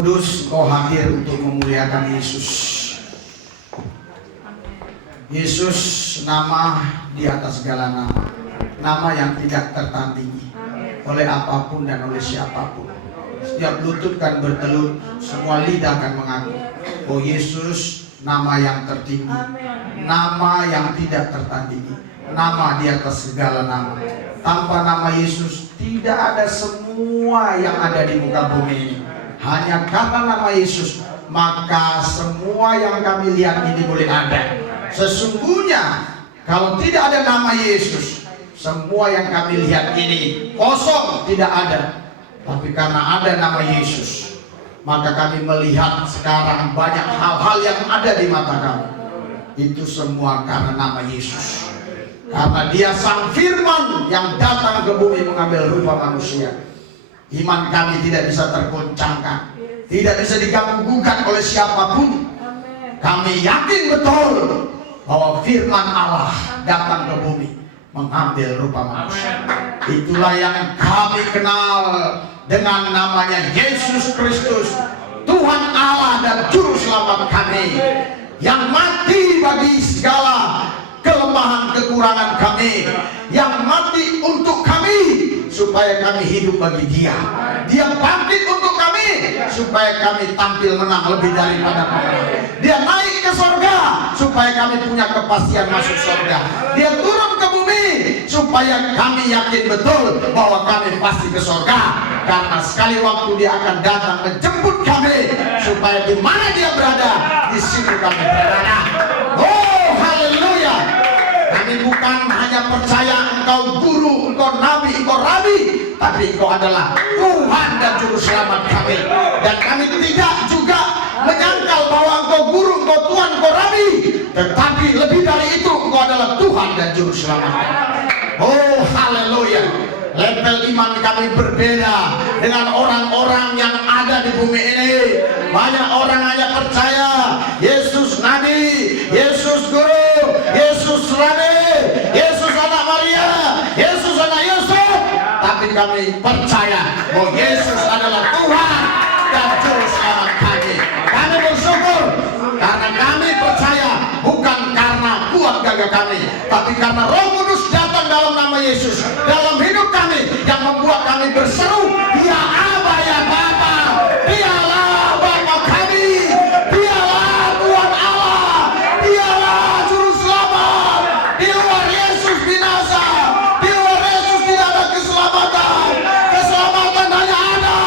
Kudus, Kau hadir untuk memuliakan Yesus. Yesus, nama di atas segala nama, nama yang tidak tertandingi oleh apapun dan oleh siapapun. Setiap lutut kan bertelut, semua lidah akan mengaku, oh Yesus, nama yang tertinggi, nama yang tidak tertandingi, nama di atas segala nama. Tanpa nama Yesus tidak ada semua yang ada di muka bumi ini. Hanya karena nama Yesus, maka semua yang kami lihat ini boleh ada. Sesungguhnya kalau tidak ada nama Yesus, semua yang kami lihat ini kosong, tidak ada. Tapi karena ada nama Yesus, maka kami melihat sekarang banyak hal-hal yang ada di mata kami. Itu semua karena nama Yesus. Karena Dia Sang Firman yang datang ke bumi mengambil rupa manusia. Iman kami tidak bisa tergoncangkan, tidak bisa diganggu-gugat oleh siapapun. Kami yakin betul bahwa firman Allah datang ke bumi mengambil rupa manusia. Itulah yang kami kenal dengan namanya Yesus Kristus, Tuhan Allah dan Juru Selamat kami, yang mati bagi segala kelemahan kekurangan kami, yang mati untuk kami supaya kami hidup bagi Dia. Dia bangkit untuk kami supaya kami tampil menang lebih daripada pemenang. Dia naik ke surga supaya kami punya kepastian masuk surga. Dia turun ke bumi supaya kami yakin betul bahwa kami pasti ke surga. Karena sekali waktu Dia akan datang menjemput kami, supaya di mana Dia berada, di situ kami berada. Oh, haleluya. Kami bukan hanya percaya Engkau guru, Engkau nabi, Engkau rabi, tapi Engkau adalah Tuhan dan Juru Selamat kami. Dan kami tidak juga menyangkal bahwa Engkau guru, Engkau Tuhan, Engkau rabi, tetapi lebih dari itu Engkau adalah Tuhan dan Juru Selamat. Oh, haleluya. Level iman kami berbeda dengan orang-orang yang ada di bumi ini. Banyak orang hanya percaya Yesus nabi, Yesus guru, Yesus rabi, Yesus anak Maria, Yesus anak Yusuf. Tapi kami percaya bahwa Yesus adalah Tuhan dan Juru Selamat kami. Kami bersyukur karena kami percaya bukan karena kuat gagah kami, tapi karena Roh Kudus datang dalam nama Yesus dalam hidup kami, yang membuat kami berseru, Ya Aba, ya Bapa, Dialah Bapa kami, Dialah Tuhan Allah, Dialah Juru Selamat. Di luar Yesus binasa, di luar Yesus tidak ada keselamatan. Keselamatan hanya ada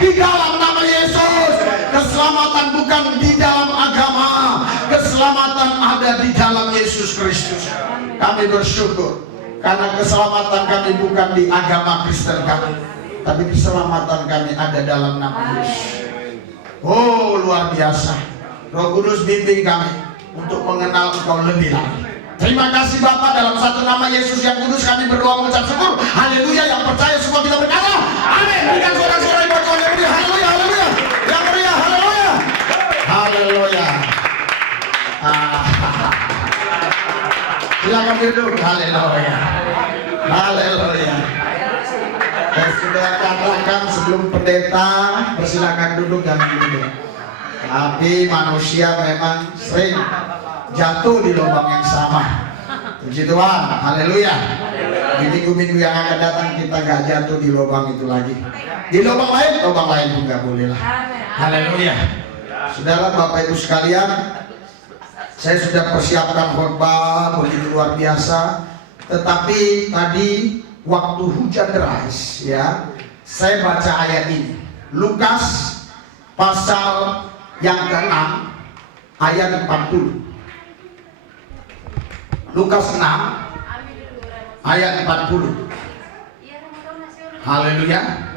di dalam nama Yesus. Keselamatan bukan di dalam agama, keselamatan ada di dalam Yesus Kristus. Kami bersyukur karena keselamatan kami bukan di agama Kristen kami, tapi keselamatan kami ada dalam nama Yesus. Oh, luar biasa. Roh Kudus bimbing kami untuk mengenal Engkau lebih lagi. Terima kasih Bapa, dalam satu nama Yesus yang kudus kami berdoa mengucap syukur. Haleluya. Yang percaya semua kita berkata amin. Berikan suara-suara yang berdoa. Haleluya, haleluya. Yang meriah, haleluya. Haleluya. Silakan duduk. Haleluya. Haleluya. Saya sudah katakan sebelum pendeta persilakan duduk, jangan duduk. Tapi manusia memang sering jatuh di lubang yang sama. Puji Tuhan. Haleluya. Di minggu-minggu yang akan datang kita gak jatuh di lubang itu lagi. Di lubang lain pun gak boleh lah. Haleluya. Saudara, Bapak Ibu sekalian, saya sudah persiapkan khotbah begitu luar biasa, tetapi tadi waktu hujan deras, ya, saya baca ayat ini, Lukas pasal yang ke-6 ayat 40. Lukas 6 ayat 40. Haleluya.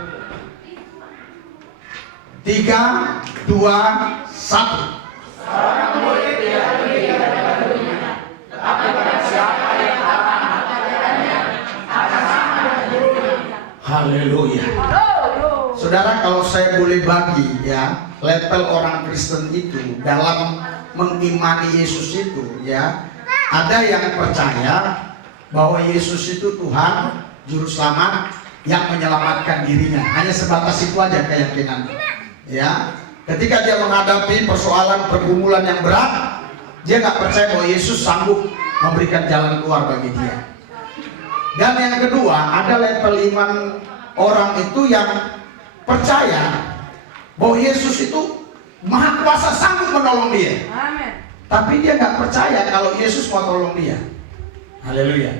3, 2, 1. Seorang murid tidak pergi kepada gurunya, tetapi pada siapa yang tahan ajarannya akan sama dengan gurunya. Haleluya. Saudara, kalau saya boleh bagi, ya, level orang Kristen itu dalam mengimani Yesus itu, ya, ada yang percaya bahwa Yesus itu Tuhan, Juru Selamat yang menyelamatkan dirinya. Hanya sebatas itu aja keyakinannya. Ya, Ketika dia menghadapi persoalan pergumulan yang berat, dia nggak percaya bahwa Yesus sanggup memberikan jalan keluar bagi dia. Dan yang kedua, ada level iman orang itu yang percaya bahwa Yesus itu Maha Kuasa, sanggup menolong dia. Amin. Tapi dia nggak percaya kalau Yesus mau tolong dia. Haleluya.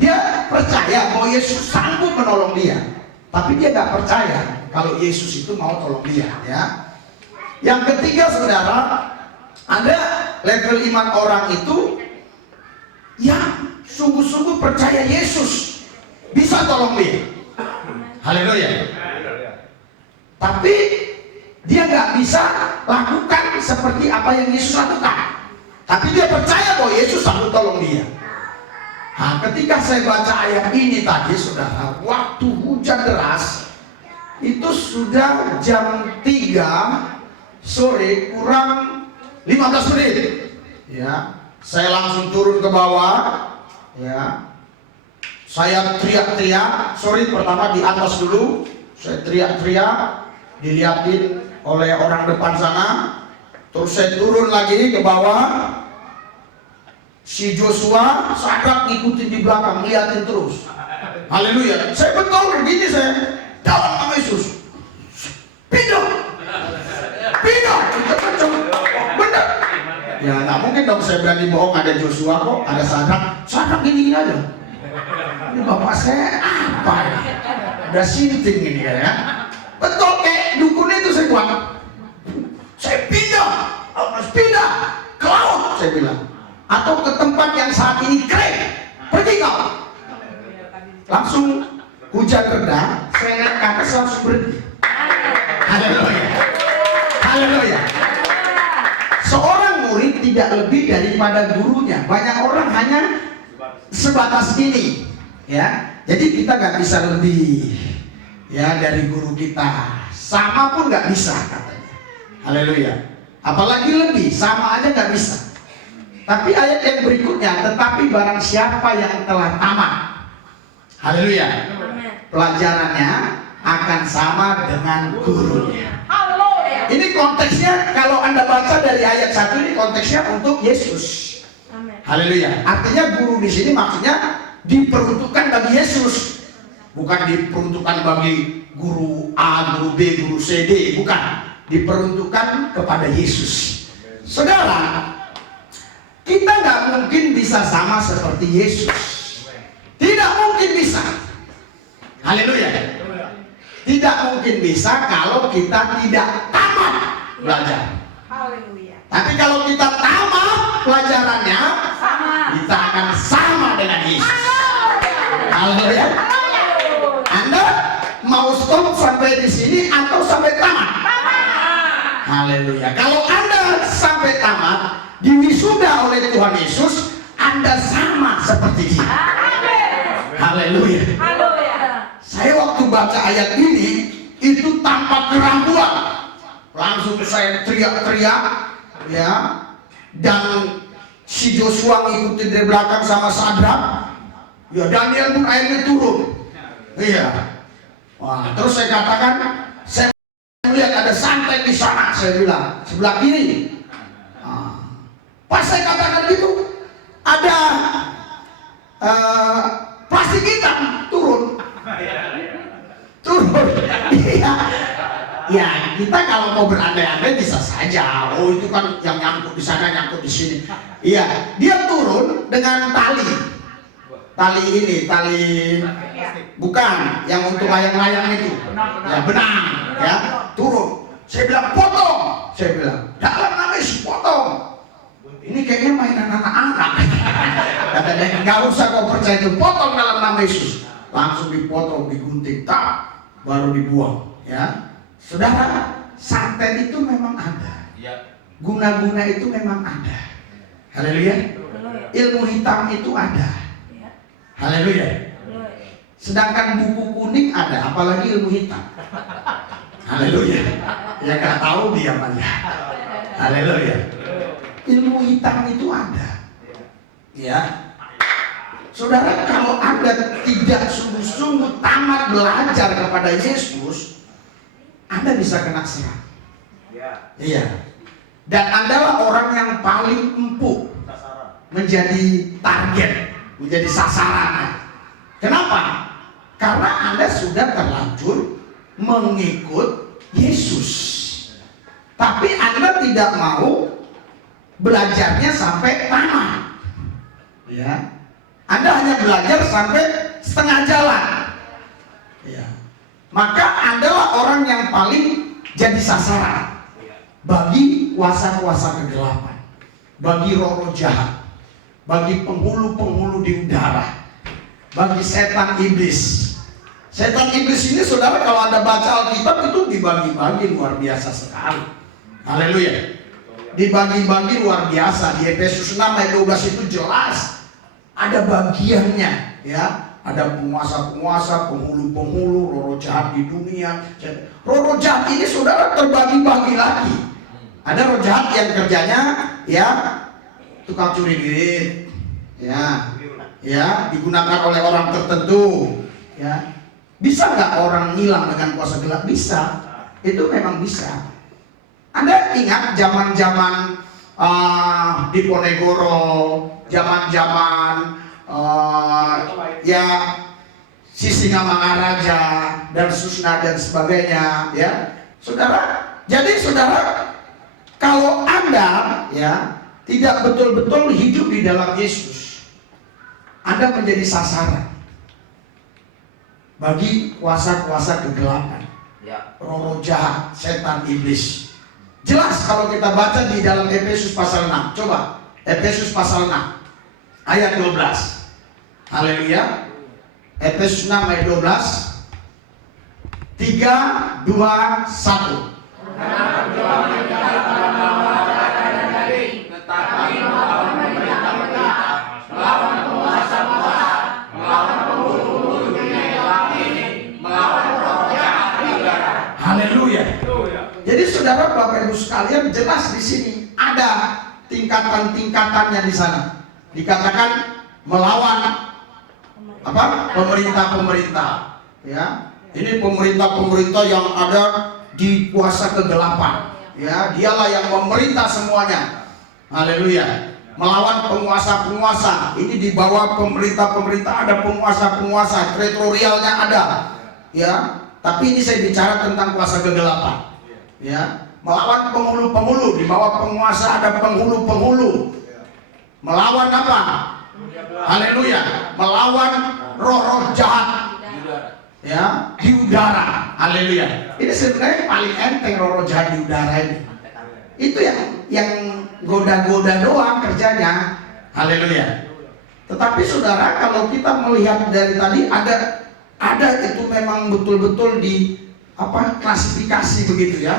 Dia percaya bahwa Yesus sanggup menolong dia, tapi dia nggak percaya kalau Yesus itu mau tolong dia. Ya. Yang ketiga, saudara, ada level iman orang itu yang sungguh-sungguh percaya Yesus bisa tolong dia. Haleluya. Tapi dia nggak bisa lakukan seperti apa yang Yesus lakukan. Tapi dia percaya bahwa Yesus sanggup tolong dia. Nah, ketika saya baca ayat ini tadi, saudara, waktu hujan deras, itu sudah jam 3 sore kurang 15 menit. Ya, saya langsung turun ke bawah. Ya, saya teriak-teriak. Sorry, pertama di atas dulu. Saya teriak-teriak, dilihatin oleh orang depan sana. Terus saya turun lagi ke bawah. Si Joshua sadar ngikutin di belakang, ngeliatin terus. Haleluya. Saya betul begini, saya dalam nama Yesus. Pindah. Benar. Ya nggak mungkin dong saya berani bohong. Ada Joshua kok, ada Sadrak gini aja. Ini bapak saya apa ya? Udah sinting ini ya. Betul, kayak dukun itu saya buat. Saya harus pindah ke laut, saya bilang. Atau ke tempat yang saat ini kering. Pergi kau. Langsung hujan reda, saya naik ke atas langsung berhenti. Haleluya. Haleluya. Seorang murid tidak lebih daripada gurunya. Banyak orang hanya sebatas ini, ya. Jadi kita nggak bisa lebih, ya, dari guru kita. Sama pun nggak bisa katanya. Haleluya. Apalagi lebih, sama aja nggak bisa. Tapi ayat yang berikutnya, tetapi barang siapa yang telah tamat, haleluya, pelajarannya akan sama dengan gurunya. Ini konteksnya, kalau Anda baca dari ayat 1 ini konteksnya untuk Yesus. Haleluya. Artinya guru di sini maksudnya diperuntukkan bagi Yesus, bukan diperuntukkan bagi guru A, guru B, guru C, D, bukan. Diperuntukkan kepada Yesus. Saudara, kita nggak mungkin bisa sama seperti Yesus. Tidak mungkin bisa. Haleluya. Tidak mungkin bisa kalau kita tidak tamat belajar. Haleluya. Tapi kalau kita tamat pelajarannya, Sama. kita akan sama dengan Yesus. Haleluya. Anda mau stop sampai di sini atau sampai tamat? Haleluya. Kalau Anda sampai tamat, diwisuda oleh Tuhan Yesus, Anda sama seperti dia. Haleluya. Saya waktu baca ayat ini itu tanpa keraguan, langsung saya teriak-teriak, ya. Dan si Joshua ngikutin dari belakang sama Sadrak, ya. Daniel pun akhirnya turun, iya. Wah, terus saya katakan, saya melihat ada santet di sana, saya bilang sebelah kiri. Pas saya katakan gitu, ada plastik hitam turun. Iya. Ya, kita kalau mau berandai-andai bisa saja. Oh, itu kan yang nyangkut di sana, nyangkut di sini. Iya, dia turun dengan tali. Tali ini, tali bukan yang untuk layang-layang itu. Ya, benang, ya, turun. Saya bilang potong. Saya bilang, dalam nama Yesus potong. Ini kayaknya mainan anak-anak. Katanya nggak usah kau percaya itu, potong dalam nama Yesus. Langsung dipotong, digunting, tak, baru dibuang. Ya, saudara, santet itu memang ada. Guna-guna itu memang ada. Haleluya. Ilmu hitam itu ada. Haleluya. Sedangkan buku kuning ada, apalagi ilmu hitam. Haleluya. Ya nggak tahu dia mana. Haleluya. Ilmu hitam itu ada, ya. Saudara, kalau Anda tidak sungguh-sungguh tamat belajar kepada Yesus, Anda bisa kena serang. Iya. Dan Andalah orang yang paling empuk menjadi target, menjadi sasaran. Kenapa? Karena Anda sudah terlanjur mengikut Yesus. Tapi Anda tidak mau belajarnya sampai tamat. Ya. Anda hanya belajar sampai setengah jalan. Ya. Maka Andalah orang yang paling jadi sasaran bagi kuasa-kuasa kegelapan, bagi roh-roh jahat, bagi penghulu-penghulu di udara, bagi setan iblis. Setan iblis ini, saudara, kalau Anda baca Alkitab itu dibagi-bagi luar biasa sekali. Haleluya. Dibagi-bagi luar biasa. Di Efesus 6 ayat 12 itu jelas ada bagiannya, ya. Ada penguasa-penguasa, penghulu-penghulu, roh-roh jahat di dunia. Roh-roh jahat ini, saudara, terbagi-bagi lagi. Ada roh jahat yang kerjanya, ya, tukang curi duit, ya, digunakan oleh orang tertentu, ya. Bisa nggak orang hilang dengan kuasa gelap? Bisa. Itu memang bisa. Anda ingat zaman-zaman Diponegoro, zaman-zaman ya Sisingamangaraja dan Susna dan sebagainya, ya, saudara. Jadi saudara, kalau Anda, ya, tidak betul-betul hidup di dalam Yesus, Anda menjadi sasaran bagi kuasa-kuasa kegelapan, roh-roh jahat, setan iblis. Jelas kalau kita baca di dalam Efesus pasal 6. Coba Efesus pasal 6 ayat 12. Haleluya. Efesus 6 ayat 12. 3, 2, 1. Haleluya. Jadi saudara, Bapak Ibu sekalian, jelas di sini ada tingkatan-tingkatannya di sana. Dikatakan melawan apa? Pemerintah-pemerintah, ya. Ini pemerintah-pemerintah yang ada di kuasa kegelapan, ya. Dialah yang memerintah semuanya. Haleluya. Melawan penguasa-penguasa. Ini di bawah pemerintah-pemerintah ada penguasa-penguasa, teritorialnya ada, ya. Tapi ini saya bicara tentang kuasa kegelapan, ya. Melawan penghulu-penghulu, di bawah penguasa ada penghulu-penghulu. Melawan apa? Haleluya. Melawan roh-roh jahat, ya, di udara. Haleluya. Ini sebenarnya paling enteng roh-roh jahat di udara ini. Itu yang goda-goda doang kerjanya. Haleluya. Tetapi saudara, kalau kita melihat dari tadi ada itu memang betul-betul di apa, klasifikasi begitu, ya.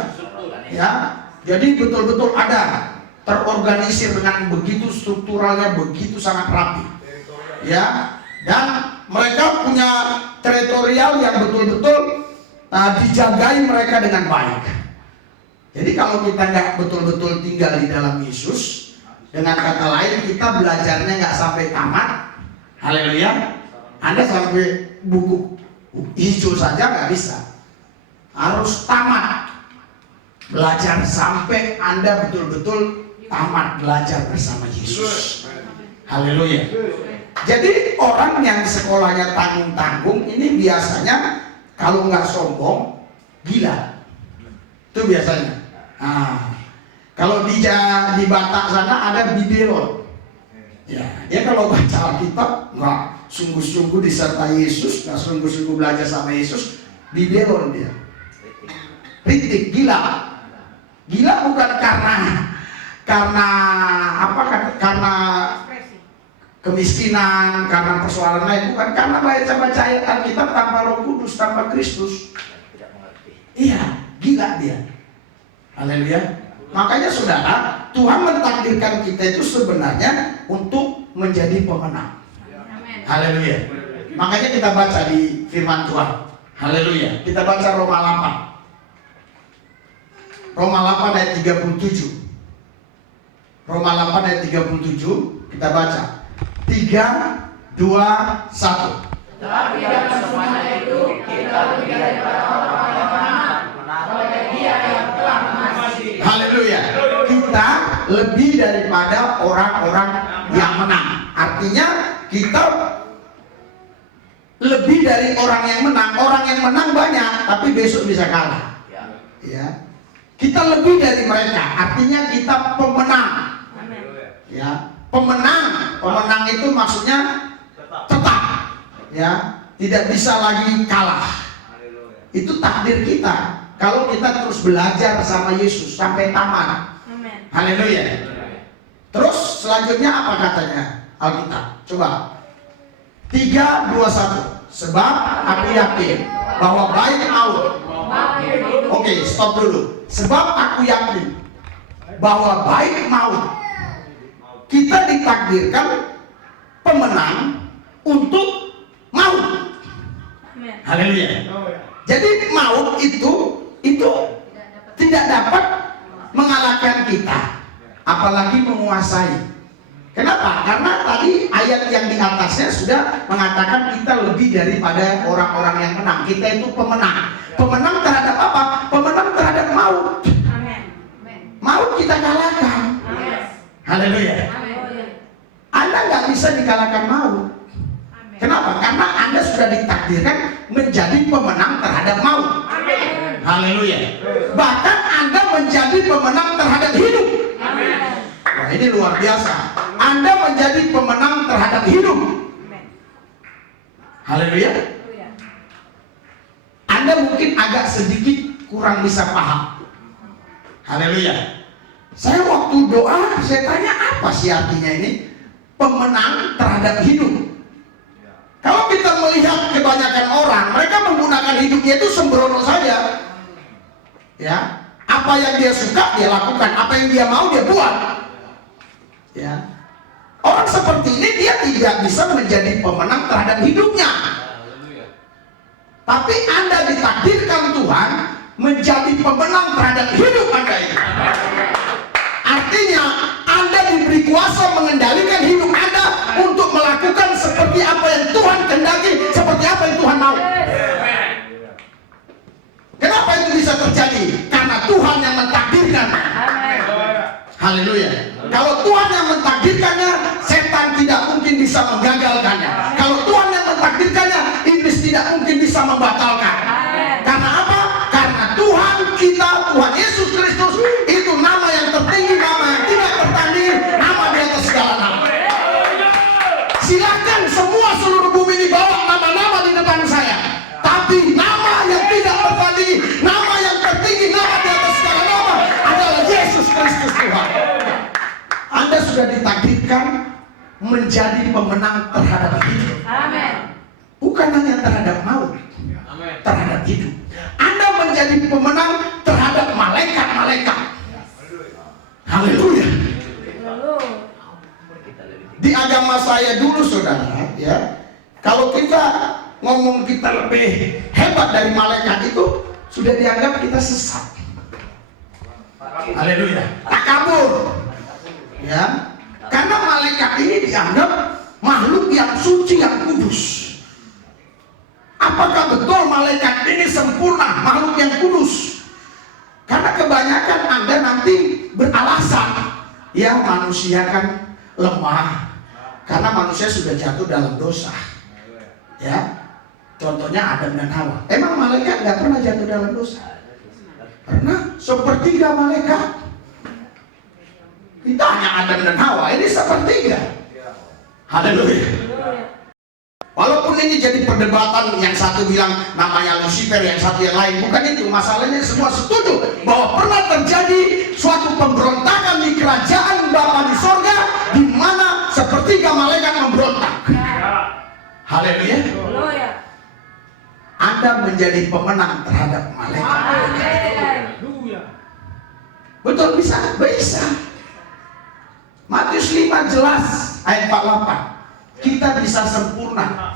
Ya. Jadi betul-betul ada terorganisir dengan begitu strukturalnya, begitu sangat rapi, ya. Dan mereka punya teritorial yang betul-betul dijagai mereka dengan baik. Jadi kalau kita nggak betul-betul tinggal di dalam Yesus, dengan kata lain kita belajarnya nggak sampai tamat. Haleluya. Anda sampai buku hijau saja nggak bisa, harus tamat belajar sampai Anda betul-betul tamat belajar bersama Yesus. Haleluya. Jadi orang yang sekolahnya tanggung-tanggung ini biasanya kalau nggak sombong, gila. Itu biasanya. Kalau di Batak sana ada Bibelon. Ya, dia kalau baca Alkitab nggak sungguh-sungguh disertai Yesus, nggak sungguh-sungguh belajar sama Yesus, Bibelon dia. Ritik, gila. Gila bukan karena apa? Karena kemiskinan, karena persoalan lain, bukan, karena baca ayat Alkitab tanpa Roh Kudus, tanpa Kristus. Iya, gila dia. Haleluya. Makanya saudara, Tuhan mentakdirkan kita itu sebenarnya untuk menjadi pemenang. Haleluya. Makanya kita baca di firman Tuhan. Haleluya. Kita baca Roma 8. Roma 8 ayat 37. Roma 8 ayat 37, kita baca. 3, 2, 1. Tapi dalam semuanya itu kita lebih daripada orang-orang yang menang oleh Dia yang telah mengasihi orang-orang yang menang. Artinya kita lebih dari orang yang menang. Orang yang menang banyak, tapi besok bisa kalah. Ya, kita lebih dari mereka. Artinya kita pemenang. Ya, pemenang. Pemenang itu maksudnya tetap. Ya, tidak bisa lagi kalah. Itu takdir kita. Kalau kita terus belajar sama Yesus sampai tamat. Haleluya. Terus selanjutnya apa katanya Alkitab? Coba 3, 2, 1. Sebab aku yakin bahwa baik maut. Oke, stop dulu. Sebab aku yakin bahwa baik maut. Kita ditakdirkan pemenang untuk maut. Haleluya. Jadi maut itu tidak dapat mengalahkan kita, apalagi menguasai. Kenapa? Karena tadi ayat yang di atasnya sudah mengatakan kita lebih daripada orang-orang yang menang. Kita itu pemenang. Pemenang terhadap apa? Pemenang terhadap maut. Maut kita kalahkan. Haleluya. Anda nggak bisa dikalahkan maut. Kenapa? Karena Anda sudah ditakdirkan menjadi pemenang terhadap maut. Haleluya. Bahkan Anda menjadi pemenang terhadap hidup. Wah, ini luar biasa. Anda menjadi pemenang terhadap hidup. Haleluya. Anda mungkin agak sedikit kurang bisa paham. Haleluya. Saya waktu doa, saya tanya apa sih artinya ini? Pemenang terhadap hidup. Kalau kita melihat kebanyakan orang, mereka menggunakan hidupnya itu sembrono saja. Ya, apa yang dia suka dia lakukan, apa yang dia mau dia buat. Ya, orang seperti ini dia tidak bisa menjadi pemenang terhadap hidupnya. Tapi Anda ditakdirkan Tuhan menjadi pemenang terhadap hidup Anda itu. Artinya Anda diberi kuasa mengendalikan hidup Anda untuk melakukan seperti apa yang Tuhan kehendaki, seperti apa yang Tuhan mau. Kenapa itu bisa terjadi? Karena Tuhan yang mentakdirkan. Haleluya. Kalau Tuhan yang mentakdirkannya, setan tidak mungkin bisa menggagalkannya. Kalau Tuhan yang mentakdirkannya, iblis tidak mungkin bisa membatalkan. Karena apa? Karena Tuhan kita, Tuhan Yesus Kristus itu nama yang tertinggi, nama yang tidak tertandingi, nama di atas segala nama. Silakan semua seluruh bumi ini bawa nama-nama di depan saya. Tapi nama yang tidak tertandingi, nama yang tertinggi, nama di atas segala nama adalah Yesus Kristus Tuhan. Anda sudah ditakdirkan menjadi pemenang terhadap hidup. Bukan hanya terhadap maut, terhadap hidup. Anda menjadi pemenang terhadap malaikat-malaikat. Haleluya. Di agama saya dulu saudara, ya, kalau kita ngomong kita lebih hebat dari malaikat itu sudah dianggap kita sesat. Haleluya. Takabur. Ya, karena malaikat ini dianggap makhluk yang suci, yang kudus. Apakah betul malaikat ini sempurna, makhluk yang kudus? Karena kebanyakan Anda nanti beralasan, ya manusia kan lemah, karena manusia sudah jatuh dalam dosa. Ya, contohnya Adam dan Hawa. Emang malaikat nggak pernah jatuh dalam dosa? Pernah, sepertiga malaikat. Kita hanya Adam dan Hawa, ini sepertiga. Haleluya. Walaupun ini jadi perdebatan, yang satu bilang namanya Lucifer, yang satu yang lain, bukan itu. Masalahnya semua setuju bahwa pernah terjadi suatu pemberontakan di kerajaan Bapa di sorga, di mana sepertiga malaikat memberontak. Haleluya. Anda menjadi pemenang terhadap malaikat. Betul, bisa? Bisa. Matius 5 jelas ayat 48. Kita bisa sempurna.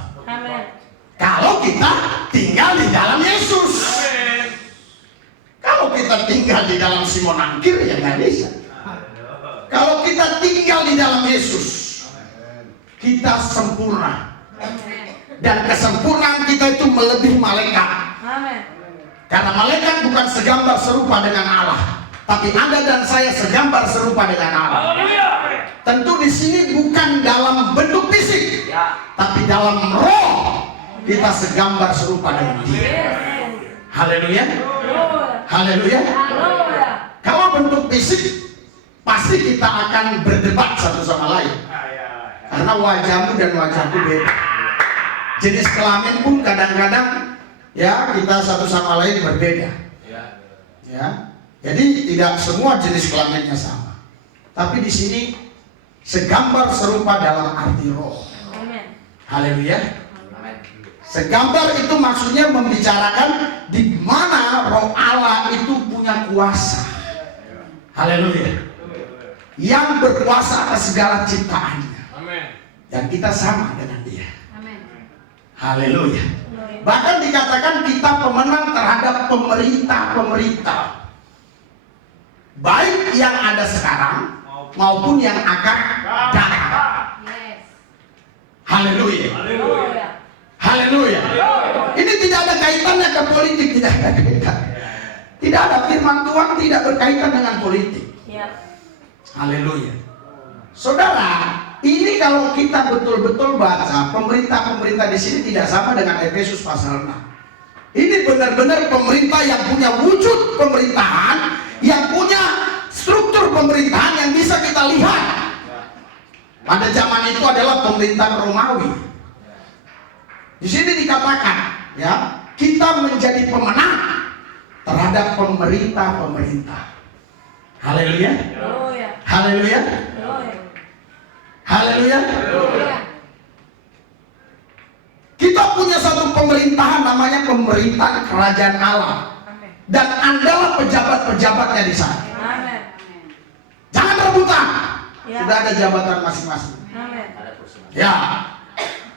Kalau kita tinggal di dalam Yesus. Kalau kita tinggal di dalam Simon Angkir ya nggak bisa. Kalau kita tinggal di dalam Yesus, kita sempurna. Dan kesempurnaan kita itu melebihi malaikat. Karena malaikat bukan segambar serupa dengan Allah, Tapi Anda dan saya segambar serupa dengan Allah. Tentu di sini bukan dalam bentuk fisik, tapi dalam roh kita segambar serupa dengan Dia. Haleluya. Haleluya. Kalau bentuk fisik, pasti kita akan berdebat satu sama lain. Karena wajahmu dan wajahku beda. Jenis kelamin pun kadang-kadang ya kita satu sama lain berbeda. Ya. Jadi tidak semua jenis kelaminnya sama. Tapi di sini segambar serupa dalam arti roh. Haleluya. Segambar itu maksudnya membicarakan di mana roh Allah itu punya kuasa. Haleluya. Yang berkuasa atas segala ciptaannya. Dan kita sama dengan Dia. Haleluya. Bahkan dikatakan kita pemenang terhadap pemerintah-pemerintah, baik yang ada sekarang maupun yang akan datang. Haleluya. Haleluya. Ini tidak ada kaitannya ke politik, tidak ada kaitan. Tidak ada, firman Tuhan tidak berkaitan dengan politik. Haleluya. Saudara, ini kalau kita betul-betul baca, pemerintah-pemerintah di sini tidak sama dengan Efesus pasal 6. Ini benar-benar pemerintah yang punya wujud pemerintahan, yang punya struktur pemerintahan yang bisa kita lihat. Pada zaman itu adalah pemerintahan Romawi. Di sini dikatakan, ya, kita menjadi pemenang terhadap pemerintah-pemerintah. Haleluya. Haleluya. Haleluya. Kita punya satu pemerintahan namanya pemerintahan kerajaan Allah. Dan andalah pejabat-pejabatnya di sana. Jangan rebutan. Sudah ada jabatan masing-masing. Ya.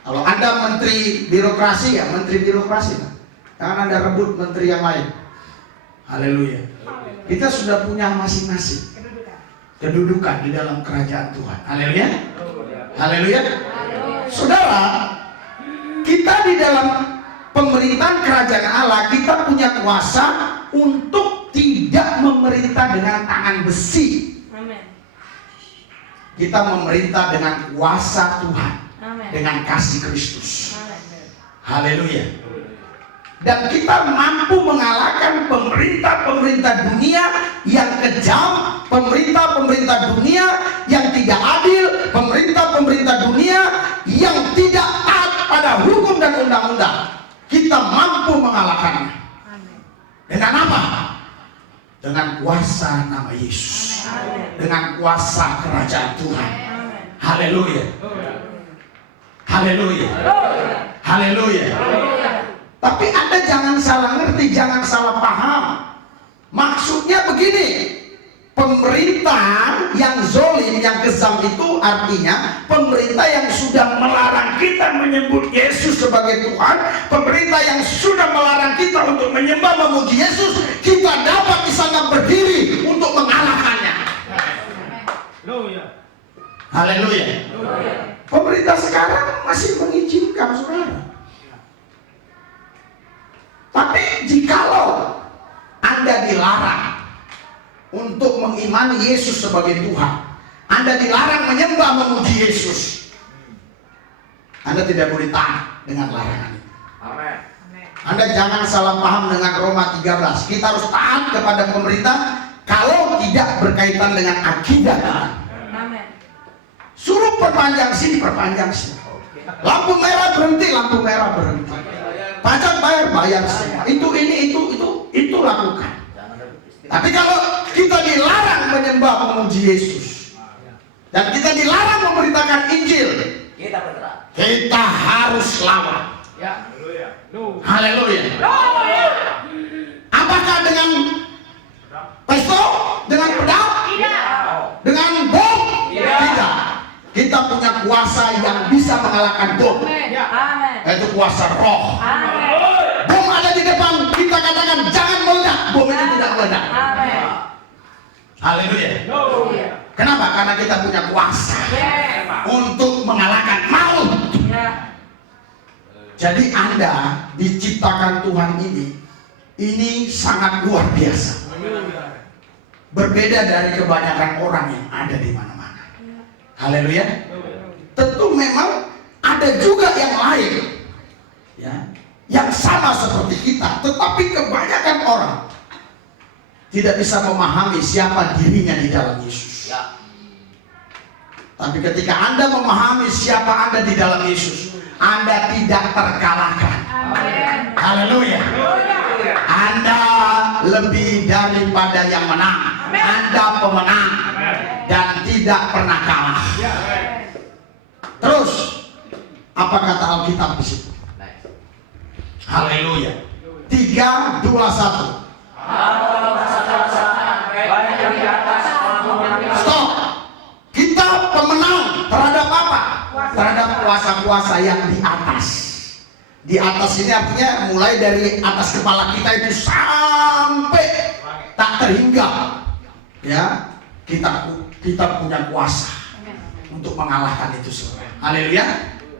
Kalau Anda menteri birokrasi, ya menteri birokrasi. Jangan Anda rebut menteri yang lain. Haleluya. Kita sudah punya masing-masing kedudukan di dalam kerajaan Tuhan. Haleluya. Haleluya. Saudara, kita di dalam pemerintahan kerajaan Allah, kita punya kuasa untuk tidak memerintah dengan tangan besi. Kita memerintah dengan kuasa Tuhan, dengan kasih Kristus. Haleluya. Dan kita mampu mengalahkan pemerintah-pemerintah dunia yang kejam, pemerintah-pemerintah dunia yang tidak adil, pemerintah-pemerintah dunia yang tidak taat pada hukum dan undang-undang. Kita mampu mengalahkannya. Dengan apa? Dengan kuasa nama Yesus. Dengan kuasa kerajaan Tuhan. Haleluya. Haleluya. Haleluya. Tapi Anda jangan salah ngerti, jangan salah paham. Maksudnya begini, pemerintah yang zolim, yang kejam itu artinya pemerintah yang sudah melarang kita menyebut Yesus sebagai Tuhan, pemerintah yang sudah melarang kita untuk menyembah memuji Yesus. Kita dapat di sana berdiri untuk mengalahkannya. Haleluya. Pemerintah sekarang masih mengizinkan, saudara. Tapi jikalau Anda dilarang untuk mengimani Yesus sebagai Tuhan, Anda dilarang menyembah memuji Yesus, Anda tidak boleh taat dengan larangan itu. Amen. Anda jangan salah paham dengan Roma 13. Kita harus taat kepada pemerintah kalau tidak berkaitan dengan akidah kita. Suruh perpanjang sini, perpanjang sini. Lampu merah berhenti, lampu merah berhenti. Pajak bayar semua. Itu lakukan. Tapi kalau kita dilarang menyembah memuji Yesus dan kita dilarang memberitakan Injil, kita harus lawan. Haleluya. Apakah dengan pistol, dengan pedang, dengan bom? Tidak. Kita punya kuasa yang bisa mengalahkan bom. Itu kuasa roh. Bom ada di depan, kita katakan jangan meledak, bom itu tidak meledak. Haleluya. Kenapa? Karena kita punya kuasa untuk mengalahkan maut. Jadi Anda diciptakan Tuhan ini sangat luar biasa. berbeda dari kebanyakan orang yang ada di mana-mana. Haleluya. Tentu memang ada juga yang lain, ya, yang sama seperti kita, tetapi kebanyakan orang tidak bisa memahami siapa dirinya di dalam Yesus. Tapi ketika Anda memahami siapa Anda di dalam Yesus, Anda tidak terkalahkan. Haleluya. Anda lebih daripada yang menang. Anda pemenang dan tidak pernah kalah. Terus, apa kata Alkitab di situ? Haleluya. 3, 2, 1. Stop. Kita pemenang terhadap apa? Terhadap kuasa-kuasa yang di atas. Di atas ini artinya mulai dari atas kepala kita itu sampai tak terhingga. Ya, kita punya kuasa untuk mengalahkan itu semua. Haleluya.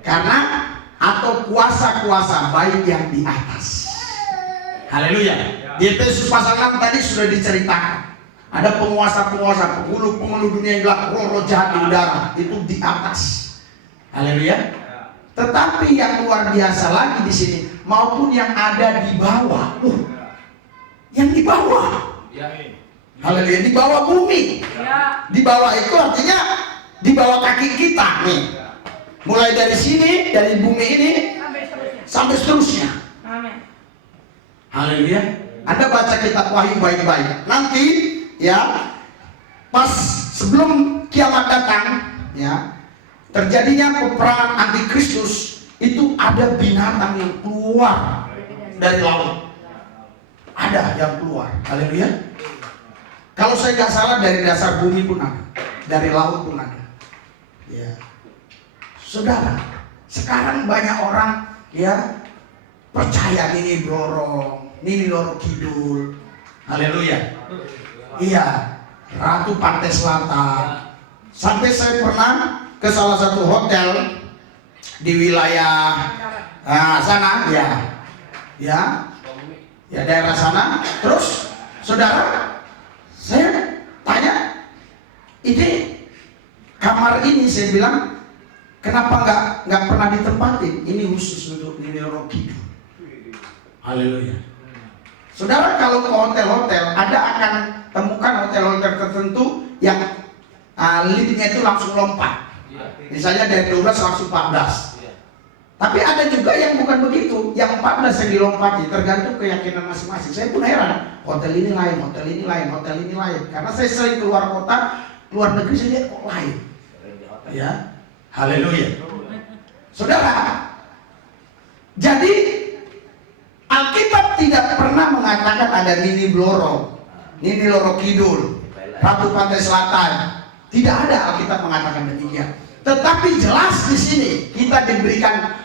Karena atau kuasa-kuasa baik yang di atas. Haleluya. Di Efesus pasal 6 tadi sudah diceritakan. Ada penguasa-penguasa, penghulu dunia yang gelap, roh-roh jahat di udara, itu di atas. Haleluya. Tetapi yang luar biasa lagi di sini, maupun yang ada di bawah. Yang di bawah. Haleluya, di bawah bumi. Di bawah itu artinya di bawah kaki kita nih. Mulai dari sini, dari bumi ini sampai seterusnya. Haleluya. Anda baca kitab Wahyu baik-baik. Nanti ya, pas sebelum kiamat datang, ya, terjadinya peperangan antikristus, itu ada binatang yang keluar dari laut. Ada yang keluar. Haleluya. Kalau saya nggak salah dari dasar bumi pun ada, dari laut pun ada. Ya, saudara, sekarang banyak orang ya percaya Nini Loro Kidul. Haleluya. Iya, Ratu Pantai Selatan. Sampai saya pernah ke salah satu hotel di wilayah sana, ya daerah sana. Terus, saudara, saya tanya, ini kamar ini, saya bilang, kenapa nggak pernah ditempatin? Ini khusus untuk Nini Loro Kidul. Haleluya. Saudara, kalau ke hotel-hotel, Anda akan temukan hotel-hotel tertentu yang liftnya itu langsung lompat. Misalnya dari 12 langsung 14. Tapi ada juga yang bukan begitu, yang 14 yang dilompati, tergantung keyakinan masing-masing. Saya pun heran, hotel ini lain, hotel ini lain, hotel ini lain. Karena saya sering keluar kota, luar negeri, saya lihat kok lain. Ya, haleluya. Saudara, jadi Alkitab tidak pernah mengatakan ada Nini Loro Kidul, Ratu Pantai Selatan. Tidak ada Alkitab mengatakan demikian. Tetapi jelas di sini kita diberikan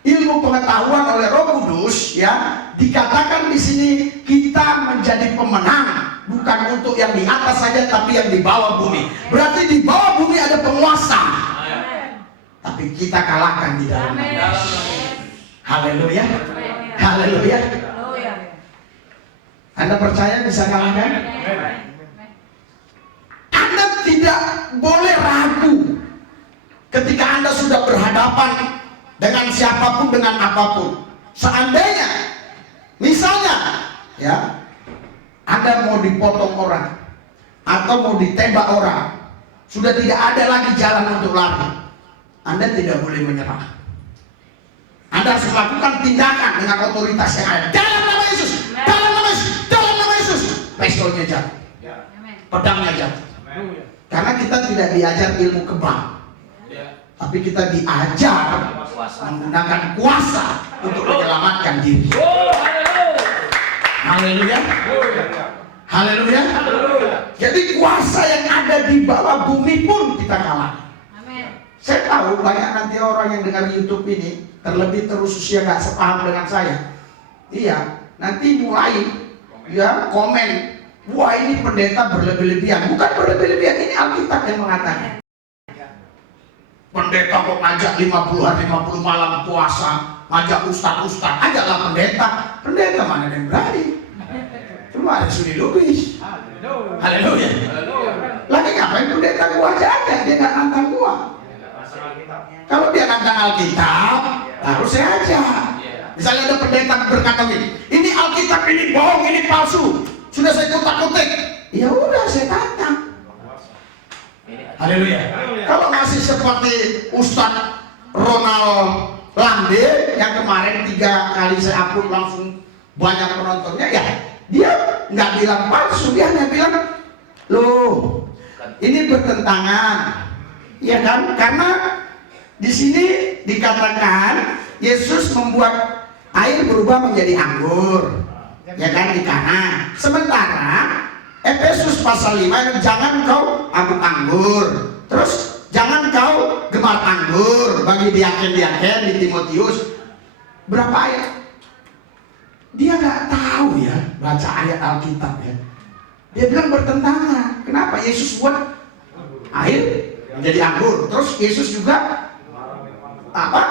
ilmu pengetahuan oleh Roh Kudus, ya, dikatakan di sini kita menjadi pemenang, bukan untuk yang di atas saja, tapi yang di bawah bumi. Berarti di bawah bumi ada penguasa, tapi kita kalahkan di dalam. Haleluya. Haleluya. Anda percaya bisa kalahkan? Anda tidak boleh ragu ketika Anda sudah berhadapan dengan siapapun, dengan apapun. Seandainya, misalnya, ya, Anda mau dipotong orang atau mau ditembak orang, sudah tidak ada lagi jalan untuk lari. Anda tidak boleh menyerah. Anda harus melakukan tindakan dengan otoritas yang ada. Dalam nama Yesus, dalam nama Yesus, dalam nama Yesus. Pistolnya jatuh, pedangnya jatuh. Karena kita tidak diajar ilmu kebal, tapi kita diajar menggunakan kuasa untuk menyelamatkan diri. Haleluya. Haleluya. Jadi kuasa yang ada di bawah bumi pun kita kalah. Saya tahu banyak nanti orang yang dengar YouTube ini, terlebih terus usia nggak sepaham dengan saya. Iya, nanti mulai ya komen, wah ini pendeta berlebih-lebihan. Bukan berlebih-lebihan, ini Alkitab yang mengatakan. Pendeta kok ngajak 50 hari 50 malam puasa, ngajak ustaz-ustaz, ajaklah pendeta. Pendeta mana yang berani? Cuma ada Suni Lubis. Haleluya. Kalau dia nantang Alkitab, harus saya ajak. Misalnya ada pendeta berkata ini Alkitab ini bohong, ini palsu, sudah saya kutak-kutik. Ya udah, saya tantang. Haleluya. Kalau masih seperti Ustadz Ronald Lande yang kemarin 3 kali saya upload langsung banyak penontonnya, ya dia nggak bilang palsu, dia hanya bilang loh ini bertentangan, ya kan? Karena di sini dikatakan Yesus membuat air berubah menjadi anggur, ya kan, di Kana. Sementara Efesus pasal 5, jangan kau mabuk anggur. Terus jangan kau gemar anggur bagi diaken-diaken di Timotius. Berapa ayat? Dia nggak tahu ya baca ayat Alkitab ya. Dia bilang bertentangan. Kenapa? Yesus buat air menjadi anggur. Terus Yesus juga apa?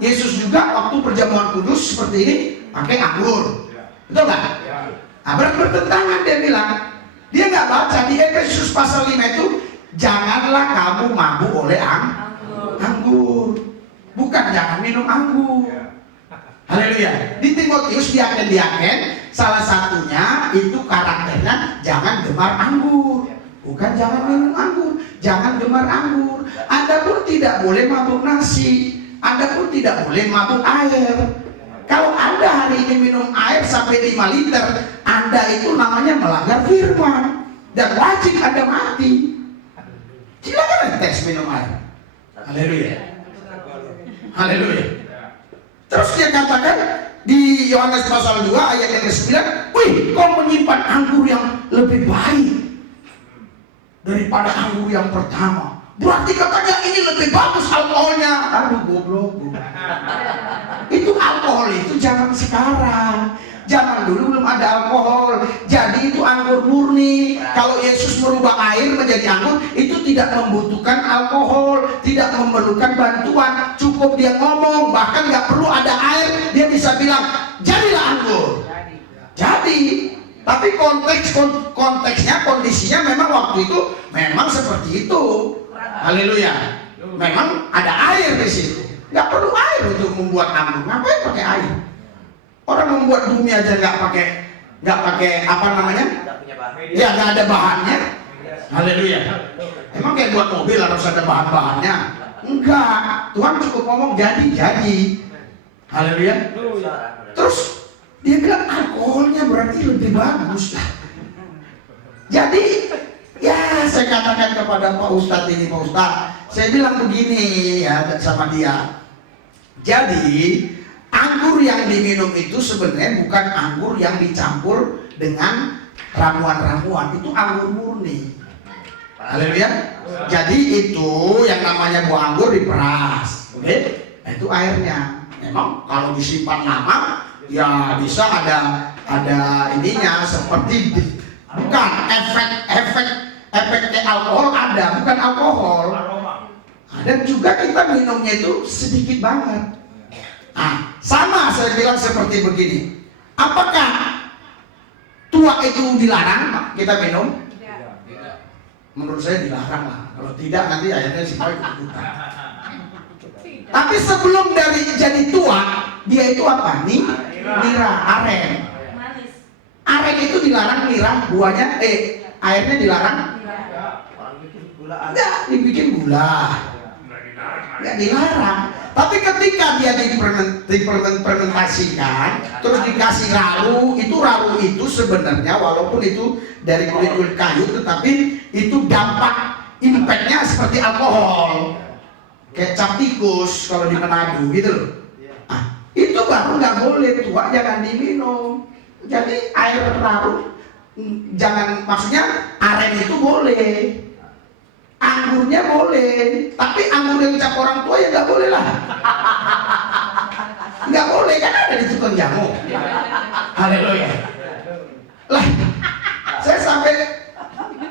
Yesus juga waktu perjamuan kudus seperti ini pakai anggur. Betul nggak? Nah, bertentangan dia bilang. Dia nggak baca di Efesus pasal 5 itu, janganlah kamu mabuk oleh anggur. Bukan jangan minum anggur. Haleluya. Di Timotius diaken-diaken, salah satunya itu karakternya jangan gemar anggur. Bukan jangan minum anggur, jangan gemar anggur. Anda pun tidak boleh mabuk nasi, Anda pun tidak boleh mabuk air. Kalau Anda hari ini minum air sampai 5 liter, Anda itu namanya melanggar firman dan wajib Anda mati. Silakan tes minum air. Haleluya. Haleluya. Terus dia katakan di Yohanes pasal 2 ayat yang ke-9, wih, kau menyimpan anggur yang lebih baik daripada anggur yang pertama. Berarti katanya ini lebih bagus alkoholnya. Aduh, goblok. Itu alkohol itu zaman sekarang. Zaman dulu belum ada alkohol. Jadi itu anggur murni. Kalau Yesus merubah air menjadi anggur, itu tidak membutuhkan alkohol, tidak memerlukan bantuan. Cukup dia ngomong, bahkan nggak perlu ada air, dia bisa bilang, jadilah anggur. Jadi, tapi konteksnya, kondisinya memang waktu itu memang seperti itu. Haleluya. Memang ada air di situ. Nggak perlu air untuk membuat anggur. Ngapain pakai air? Orang membuat bumi aja nggak pakai apa namanya? Ya nggak ada bahannya. Haleluya. Emang kayak buat mobil harus ada bahan-bahannya? Enggak. Tuhan cukup ngomong jadi. Haleluya. Terus dia bilang alkoholnya berarti lebih bagus lah. Jadi ya saya katakan kepada Pak Ustadz ini, Pak Ustadz, saya bilang begini ya sama dia. Jadi anggur yang diminum itu sebenarnya bukan anggur yang dicampur dengan ramuan-ramuan, itu anggur murni. Haleluya. Jadi itu yang namanya buah anggur diperas, oke? Nah, itu airnya. Memang kalau disimpan lama, ya bisa ada ininya seperti bukan efek kayak alkohol ada, bukan alkohol. Dan juga kita minumnya itu sedikit banget. Nah, sama saya bilang seperti begini. Apakah tua itu dilarang kita minum? Menurut saya dilarang lah. Kalau tidak nanti akhirnya si Pak ikut-ikutan. Tapi sebelum dari jadi tua, dia itu apa? Nira, aren. Aren itu dilarang nira, buahnya airnya dilarang. Enggak, dibikin gula. Enggak dilarang. Tapi ketika dia difermentasikan, terus dikasih raru itu sebenarnya walaupun itu dari kulit kayu, tetapi itu dampak impactnya seperti alkohol, kayak cap tikus kalau di Manado gitu loh. Ah, itu baru nggak boleh, tua jangan diminum. Jadi air raru jangan, maksudnya aren itu boleh. Anggurnya boleh, tapi anggur yang cap orang tua ya nggak boleh lah. Nggak boleh, kan ada di tukang jamu. Haleluya. Lah, saya sampai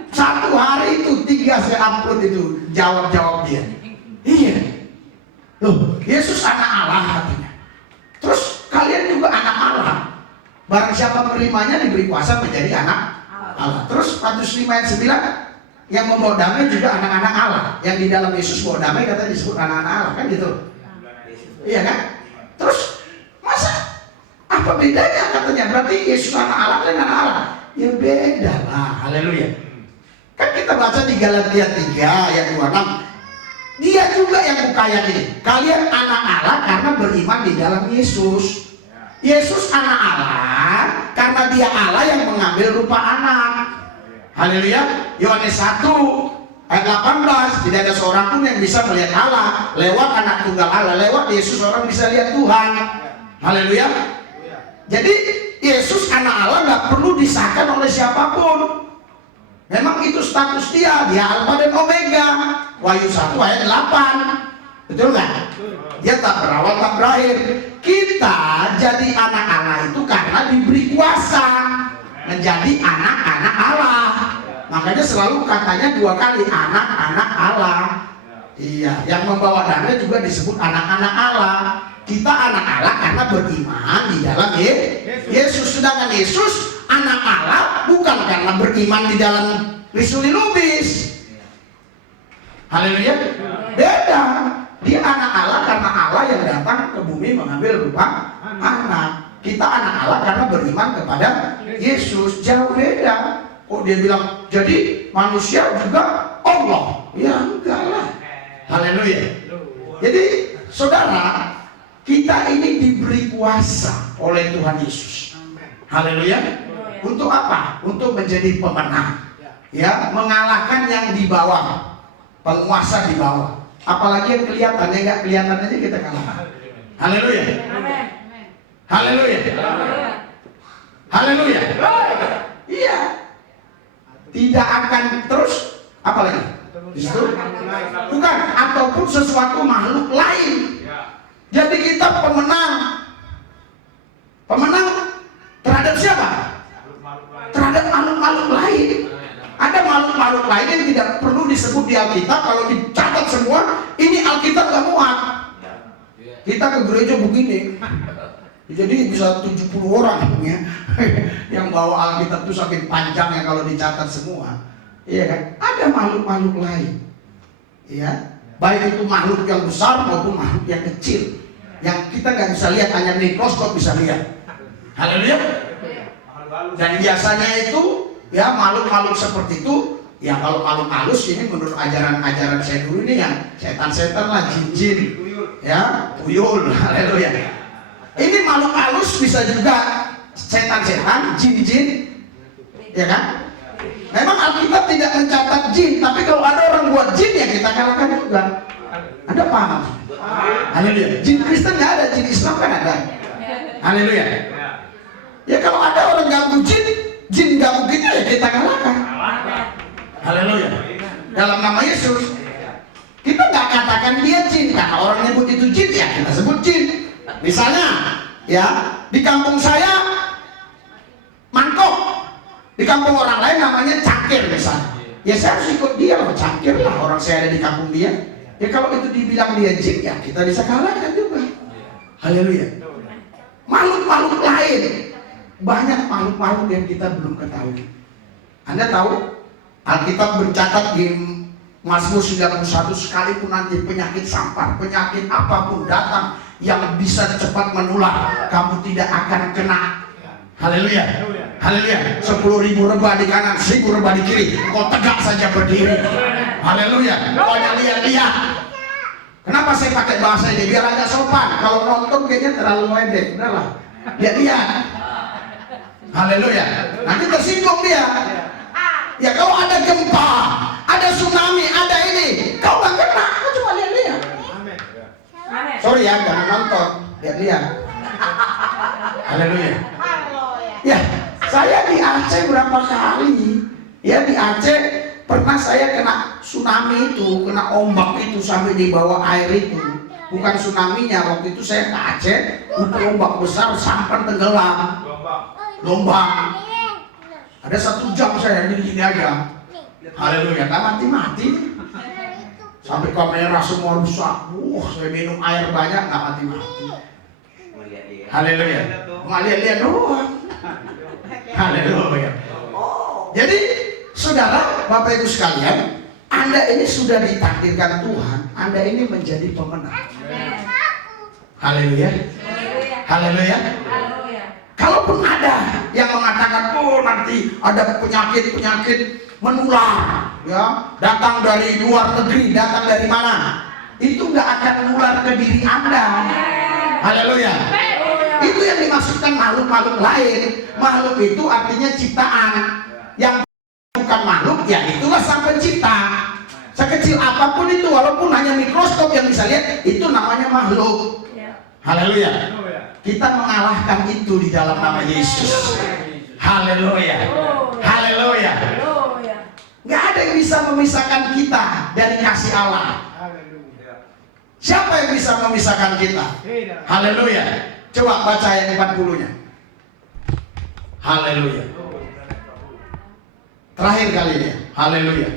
1 hari itu 3 saya upload itu jawab dia. Iya. Loh, Yesus anak Allah katanya. Terus kalian juga anak Allah. Barang siapa menerimanya diberi kuasa menjadi anak Allah. Terus Matius 5 ayat 9. yang membawa damai juga anak-anak Allah. Yang di dalam Yesus bawa damai katanya disebut anak-anak Allah, kan gitu. Iya kan? Terus masa apa bedanya katanya? Berarti Yesus anak Allah dan anak Allah? Ya beda lah. Haleluya. Kan kita baca di Galatia 3 ayat 26. Dia juga yang buka ayat ini. Kalian anak Allah karena beriman di dalam Yesus. Yesus anak Allah karena dia Allah yang mengambil rupa anak. Haleluya. Yohanes 1 ayat 18. Tidak ada seorang pun yang bisa melihat Allah lewat anak tunggal Allah. Lewat Yesus orang bisa lihat Tuhan. Haleluya. Jadi Yesus anak Allah nggak perlu disahkan oleh siapapun. Memang itu status dia Alfa dan Omega. Wahyu 1 ayat 8. Betul nggak? Dia tak berawal tak berakhir. Kita jadi anak Allah itu karena diberi kuasa menjadi anak-anak Allah. Makanya selalu katanya 2 kali anak-anak Allah. Iya, yang membawa damai juga disebut anak-anak Allah. Kita anak Allah karena beriman di dalam Yesus. Sedangkan Yesus anak Allah bukan karena beriman di dalam Risuli Lubis. Haleluya. Beda. Dia anak Allah karena Allah yang datang ke bumi mengambil rupa anak. Kita anak Allah karena beriman kepada Yesus. Jauh beda. Kok dia bilang jadi manusia juga Allah? Ya enggak lah. Haleluya. Jadi saudara, kita ini diberi kuasa oleh Tuhan Yesus. Haleluya. Untuk apa? Untuk menjadi pemenang. Ya, mengalahkan yang di bawah. Penguasa di bawah. Apalagi yang kelihatan, yang nggak kelihatan aja kita kalah. Haleluya. Haleluya. Haleluya. Iya. Tidak akan terus apa lagi? Justru bukan ataupun sesuatu makhluk lain. Jadi kita pemenang. Pemenang terhadap siapa? Terhadap makhluk-makhluk lain. Ada makhluk-makhluk lain yang tidak perlu disebut di Alkitab. Kalau dicatat semua, ini Alkitab gak muat. Kita ke gereja begini, jadi bisa 70 orang ya, yang bawa Alkitab itu saking panjangnya kalau dicatat semua. Iya kan? Ada makhluk-makhluk lain. Ya, baik itu makhluk yang besar maupun makhluk yang kecil, yang kita nggak bisa lihat, hanya mikroskop bisa lihat. Haleluya. Dan biasanya itu ya makhluk-makhluk seperti itu, ya kalau makhluk halus ini menurut ajaran-ajaran saya dulu ini yang setan-setan lah, jin-jin, ya, tuyul, haleluya. Ini makhluk halus bisa juga setan-setan, jin-jin, ya kan? Memang Alkitab tidak mencatat jin, tapi kalau ada orang buat jin ya kita kalahkan juga. Anda paham? Haleluya. Jin Kristen nggak ada, jin Islam kan ada. Haleluya. Ya kalau ada orang ganggu jin ganggu kita ya kita kalahkan. Haleluya. Dalam nama Yesus. Kita nggak katakan dia jin, karena orang nyebut itu jin ya kita sebut jin. Misalnya, ya di kampung saya mangkok, di kampung orang lain namanya cangkir misalnya. Ya saya harus ikut dia loh, cangkir lah, orang saya ada di kampung dia. Ya kalau itu dibilang dia jin ya kita bisa kalahkan juga. Haleluya. Makhluk-makhluk lain, banyak makhluk-makhluk yang kita belum ketahui. Anda tahu Alkitab mencatat di Mazmur 91, sekalipun nanti penyakit sampar, penyakit apapun datang yang bisa cepat menular, kamu tidak akan kena. Haleluya. Haleluya. 10.000 rebah di kanan, 1.000 rebah di kiri, kau tegak saja berdiri. Haleluya. Pokoknya lihat-lihat. Kenapa saya pakai bahasa ini? Biar agak sopan. Kalau nonton kayaknya terlalu ledek. Udahlah. Lihat-lihat. Haleluya. Nanti tersinggung dia. Ya kalau ada gempa, ada tsunami, ada ini, kau gak kena, kau cuma lihat-lihat. Sorry ya, jangan nonton, lihat-lihat. Haleluya. Ya, saya di Aceh berapa kali? Ya di Aceh pernah saya kena tsunami itu, kena ombak itu sampai di bawah air itu. Bukan tsunaminya, waktu itu saya ke Aceh, untuk ombak besar sampai tenggelam. Lombang. Ada 1 jam saya di sini aja. Haleluya, nggak mati-mati. Sampai kamera semua rusak. Saya minum air banyak nggak mati-mati. Haleluya. Cuma lihat-lihat doang. Haleluya. Jadi saudara, Bapak Ibu sekalian, Anda ini sudah ditakdirkan Tuhan, Anda ini menjadi pemenang. Haleluya. Haleluya. Kalaupun ada yang mengatakan, oh nanti ada penyakit-penyakit menular, ya, datang dari luar negeri, datang dari mana, itu nggak akan menular ke diri Anda. Haleluya. Itu yang dimaksudkan makhluk-makhluk lain. Makhluk itu artinya ciptaan. Yang bukan makhluk, ya itulah sang pencipta. Sekecil apapun itu, walaupun hanya mikroskop yang bisa lihat, itu namanya makhluk. Haleluya. Kita mengalahkan itu di dalam nama Yesus. Haleluya. Haleluya. Nggak ada yang bisa memisahkan kita dari kasih Allah. Siapa yang bisa memisahkan kita? Haleluya. Coba baca ayat 40-nya. Haleluya. Terakhir kali ini. Haleluya.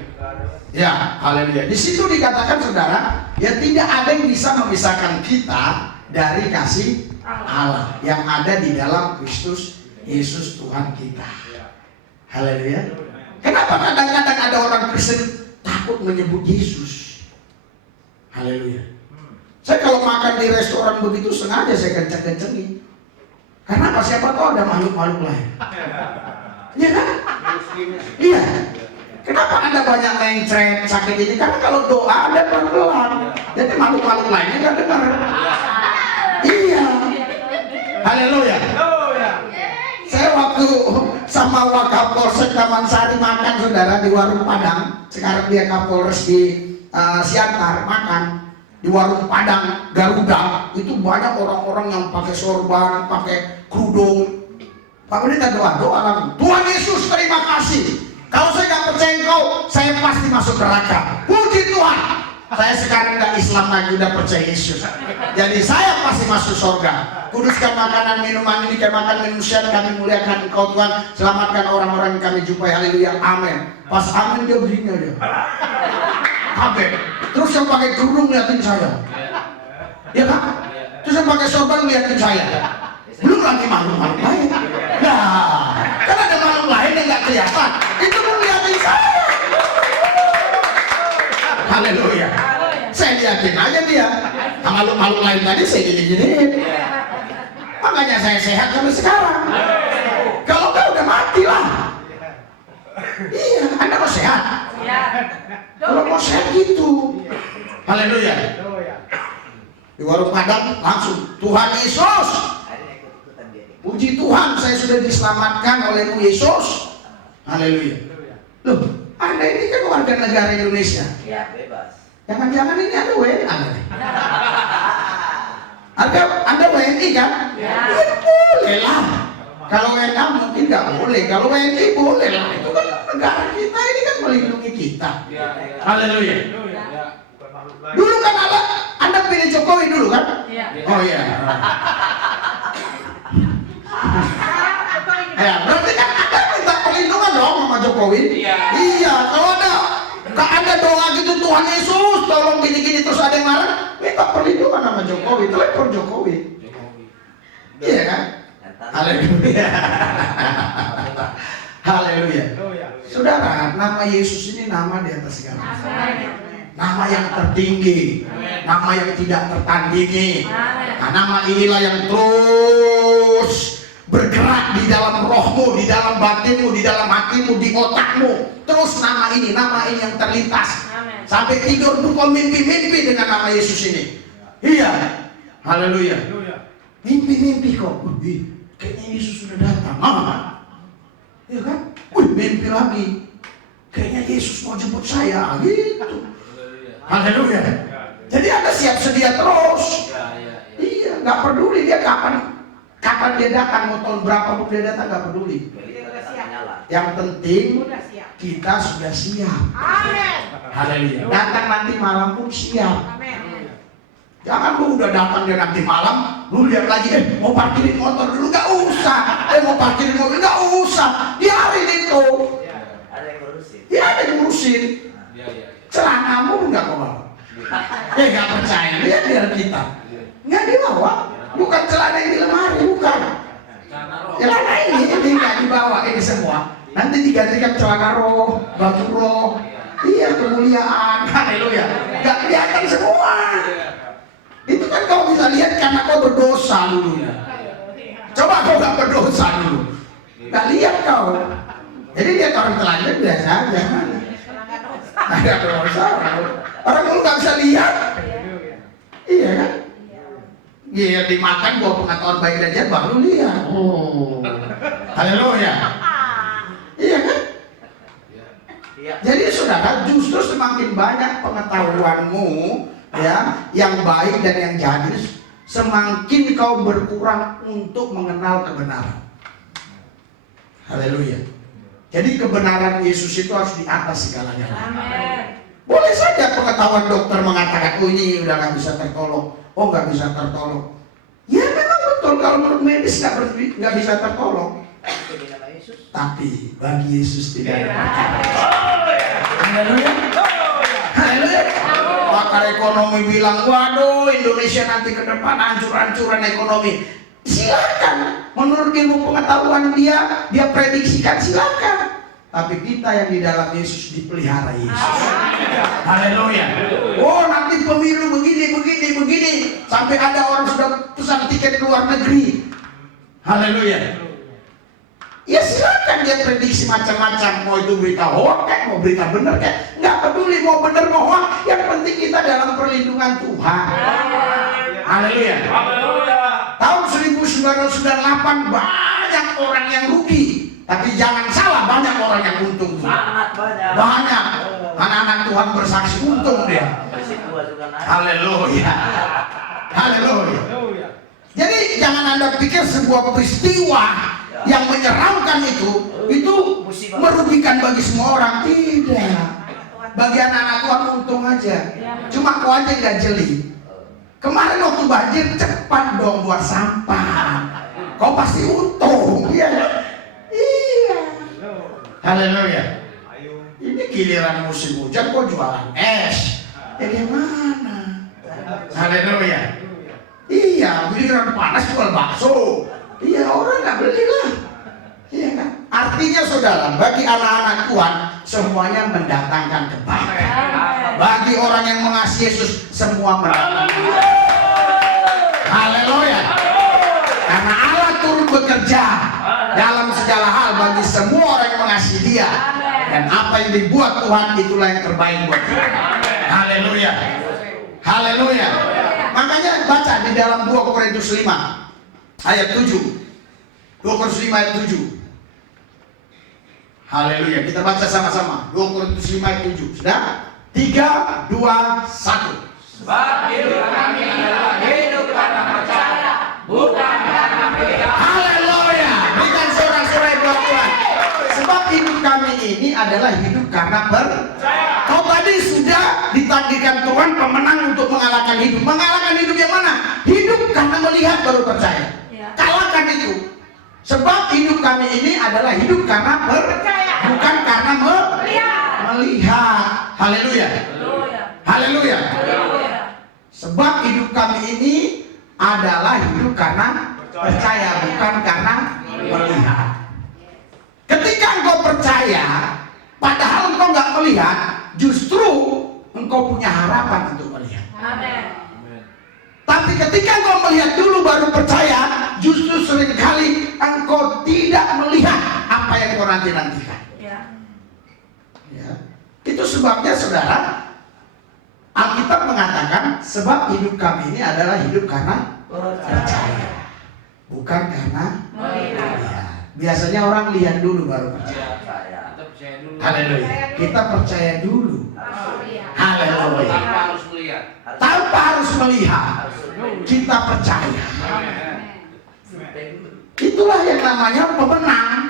Ya, haleluya. Di situ dikatakan saudara, ya tidak ada yang bisa memisahkan kita dari kasih Allah yang ada di dalam Kristus Yesus Tuhan kita. Haleluya. Kenapa kadang-kadang ada orang Kristen takut menyebut Yesus? Haleluya. Saya kalau makan di restoran begitu sengaja saya kenceng-kencengin. Karena apa? Siapa tahu ada makhluk-makhluk lain. Iya kan? Iya. Kenapa Anda banyak mencret sakit ini? Karena kalau doa Anda pelan-pelan, jadi makhluk-makhluk lainnya nggak dengar. Iya. Haleluya. Saya waktu sama Wakapolsek Taman Sari makan saudara di warung Padang. Sekarang dia Kapolres di Siantar makan di warung Padang Garuda. Itu banyak orang-orang yang pakai sorban, pakai kerudung. Pak Pendeta doa langsung. Tuhan Yesus terima kasih. Kalau saya nggak percaya Engkau, saya pasti masuk neraka. Puji Tuhan. Saya sekarang nggak Islam lagi, udah percaya Yesus. Jadi saya pasti masuk surga. Kuduskan makanan minuman ini, kayak makan minum siang, kami muliakan Engkau Tuhan. Selamatkan orang-orang yang kami jumpai. Haleluya, amin. Pas amin dia begini aja. Kabeh. Terus yang pakai kerudung liatin saya. Ya kan? Terus yang pakai sorban liatin saya. Belum lagi makhluk-makhluk lain. Nah, kan ada makhluk lain yang nggak kelihatan. Itu pun liatin saya. Haleluya. Saya liatin aja dia. Makhluk-makhluk lain tadi saya gini-giniin. Makanya saya sehat sampai sekarang. Kalau enggak udah mati lah. Iya, Anda mau sehat? Kalau mau sehat gitu. Haleluya. Di warung Padang langsung Tuhan Yesus. Puji Tuhan, saya sudah diselamatkan oleh Yesus. Haleluya. Loh, Anda ini kan warga negara Indonesia. Ya, bebas. Jangan-jangan ini ada WNI. Anda WNI kan? Ya. Ya boleh lah. Kalau WNI mungkin nggak boleh. Kalau WNI boleh lah. Itu kan negara kita ini kan melindungi kita. Haleluya. Dulu kan Anda pilih Jokowi dulu kan? Ya. Oh iya. Ya, berarti kan Anda minta perlindungan dong sama Jokowi. Iya. Kalau Anda doa gitu, Tuhan Yesus tolong gini-gini, terus ada yang marah, minta perlindungan sama Jokowi, telepon Jokowi. Iya kan? Haleluya. Haleluya. Saudara, nama Yesus ini nama di atas segala. Nama yang tertinggi, nama yang tidak tertandingi. Nah, nama inilah yang terus bergerak di dalam rohmu, di dalam batinmu, di dalam hatimu, di otakmu. Terus nama ini yang terlintas. Sampai tidur pun kau mimpi-mimpi dengan nama Yesus ini. Iya. Haleluya. Mimpi-mimpi kok. Kayaknya Yesus sudah datang. Iya kan? Mimpi lagi. Kayaknya Yesus mau jemput saya. Gitu. Haleluya. Jadi Anda siap sedia terus. Iya, nggak peduli dia kapan dia datang, mau tahun berapa pun dia datang, nggak peduli. Yang penting kita sudah siap. Haleluya. Datang nanti malam pun siap. Jangan lu udah datang dia nanti malam, lu lihat lagi mau parkirin motor dulu, nggak usah. Mau parkirin mobil nggak usah. Biarin itu. Ada yang ngurusin. Dia ada yang ngurusin. Celanamu nggak kau bawa. Nggak percaya, lihat biar kita. Nggak dibawa. Bukan celana yang di lemari, bukan. Celana ini nggak dibawa, ini semua. Nanti digantikan celana roh, baju roh. Iya, kemuliaan. Haleluya. Gak kelihatan semua. Itu kan kau bisa lihat karena kau berdosa dulunya. Coba kau gak berdosa dulu, gak lihat kau. Jadi lihat orang telanjang biasa aja. Ada dosa orang dulu gak bisa lihat. Iya kan? Iya, dimakan buah pengetahuan baik dan jahat baru lihat. Oh, haleluya. Iya kan? Jadi saudara, justru semakin banyak pengetahuanmu ya, yang baik dan yang jahat, semakin kau berkurang untuk mengenal kebenaran. Haleluya. Jadi kebenaran Yesus itu harus di atas segalanya. Boleh saja pengetahuan dokter mengatakan, oh ini udah gak bisa tertolong, oh gak bisa tertolong. Ya memang betul, kalau menurut medis gak bisa tertolong. Tapi bagi Yesus tidak ada perkara. Haleluya. Haleluya. Pakar ekonomi bilang, waduh Indonesia nanti ke depan hancur-hancuran ekonomi. Silakan, menurut ilmu pengetahuan dia prediksikan, silakan. Tapi kita yang di dalam Yesus dipelihara Yesus. Haleluya. Oh nanti pemilu begini, sampai ada orang sudah pesan tiket ke luar negeri. Haleluya. Ya silakan dia prediksi macam-macam, mau itu berita hoax kan, mau berita benar kan, nggak peduli mau benar mau hoax, yang penting kita dalam perlindungan Tuhan. Haleluya. Tahun 1998 banyak orang yang rugi, tapi jangan salah, banyak orang yang untung. Sangat banyak. Banyak anak-anak Tuhan bersaksi untung dia. Haleluya. Haleluya. Jadi jangan Anda pikir sebuah peristiwa yang menyeramkan itu merugikan bagi semua orang. Tidak. Bagi anak-anak Tuhan untung aja. Cuma kau aja nggak jeli. Kemarin waktu banjir cepat dong buat sampah. Kau pasti untung. Iya. Iya. Haleluya. Ini giliran musim hujan kau jualan es. Gimana? Haleluya. Iya, giliran panas jual bakso. Iya, orang nggak beli lah. Iya kan? Artinya saudara, bagi anak-anak Tuhan semuanya mendatangkan kebaikan. Bagi orang yang mengasihi Yesus semua mendatangkan. Haleluya. Karena Allah turut bekerja dalam segala hal bagi semua orang yang mengasihi Dia. Dan apa yang dibuat Tuhan itulah yang terbaik buat kita. Haleluya. Haleluya. Makanya baca di dalam 2 Korintus 5 ayat 7. 2 Korintus 5 ayat 7. Haleluya. Kita baca sama-sama. 2 Korintus 5 ayat 7. Sudah? 3, 2, 1. Sebab hidup kami adalah hidup karena percaya, bukan karena melihat. Haleluya. Berikan sorak-sorai buat Tuhan. Sebab hidup kami ini adalah hidup karena percaya. Kau tadi sudah ditakdirkan Tuhan pemenang untuk mengalahkan hidup. Mengalahkan hidup yang mana? Hidup karena melihat baru percaya. Kalahkan itu. Sebab hidup kami ini adalah hidup karena percaya, bukan karena melihat. Haleluya. Haleluya. Sebab hidup kami ini adalah hidup karena percaya, bukan karena melihat. Ketika engkau percaya, padahal engkau nggak melihat, justru engkau punya harapan untuk melihat. Amin. Tapi ketika engkau melihat dulu baru percaya, justru seringkali engkau tidak melihat apa yang kau nanti-nantikan. Ya. Itu sebabnya saudara, Alkitab mengatakan sebab hidup kami ini adalah hidup karena percaya, bukan karena melihat. Biasanya orang lihat dulu baru percaya. Haleluya. Kita percaya dulu. Haleluya. Tanpa harus melihat, kita percaya. Itulah yang namanya pemenang.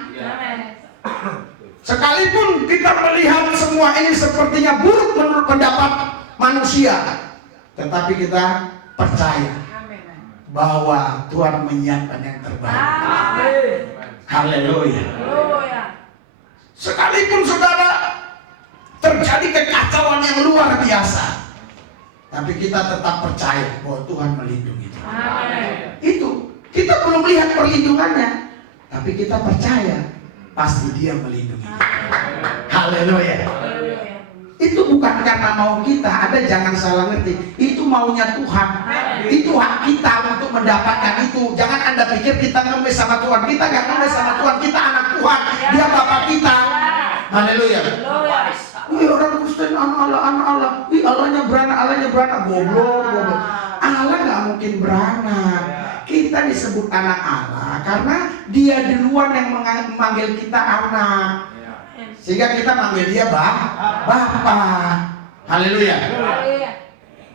Sekalipun kita melihat semua ini sepertinya buruk menurut pendapat manusia, tetapi kita percaya bahwa Tuhan menyiapkan yang terbaik. Haleluya. Sekalipun saudara terjadi kekacauan yang luar biasa, tapi kita tetap percaya bahwa Tuhan melindungi kita. Itu kita belum lihat perlindungannya, tapi kita percaya pasti Dia melindungi. Haleluya. Itu bukan karena mau kita, Anda jangan salah ngerti. Itu maunya Tuhan. Itu hak kita untuk mendapatkan itu. Jangan Anda pikir kita ngemis sama Tuhan. Kita gak ngemis sama Tuhan, kita anak Tuhan. Dia Bapa kita. Haleluya. Wih, orang Kristen anak Allah. Wih, Allahnya beranak. Goblok. Allah gak mungkin beranak. Kita disebut anak Allah karena Dia duluan yang memanggil kita anak. Sehingga kita manggil Dia Bapa. Haleluya.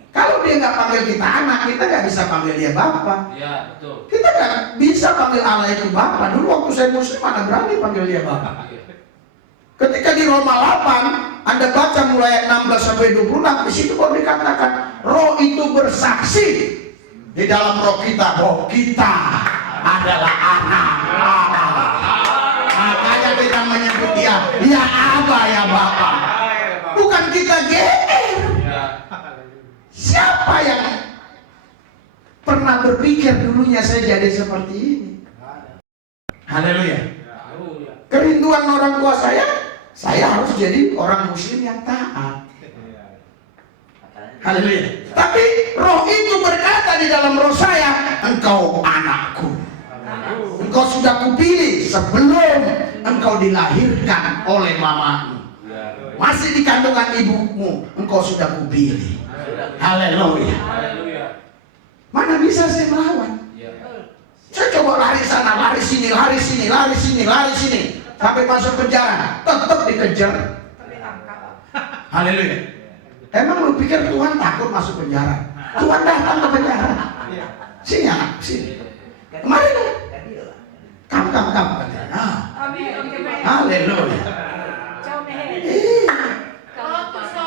Kalau Dia nggak panggil kita anak, kita nggak bisa panggil Dia Bapa. Ya, betul. Kita nggak bisa panggil Allah itu Bapa. Dulu waktu saya muslim, mana berani panggil Dia Bapa. Ketika di Roma 8, Anda baca mulai ayat 16 sampai 26, di situ baru dikatakan, Roh itu bersaksi di dalam roh kita bahwa kita adalah anak Allah. Makanya kita menyebut Dia, ya Aba, ya Bapa. Bukan kita GR. Siapa yang pernah berpikir dulunya saya jadi seperti ini? Haleluya. Kerinduan orang tua saya harus jadi orang muslim yang taat. Haleluya. Tapi roh itu berkata di dalam roh saya, engkau anakku. Engkau sudah kupilih sebelum engkau dilahirkan oleh mamamu. Masih di kandungan ibumu, engkau sudah kupilih. Haleluya. Mana bisa saya melawan? Saya coba lari sana, lari sini, sampai masuk penjara, tetap dikejar. Haleluya. Emang lu pikir Tuhan takut masuk penjara? Tuhan datang ke penjara. Sini anak, sini. Kemarin kamu. Haleluya.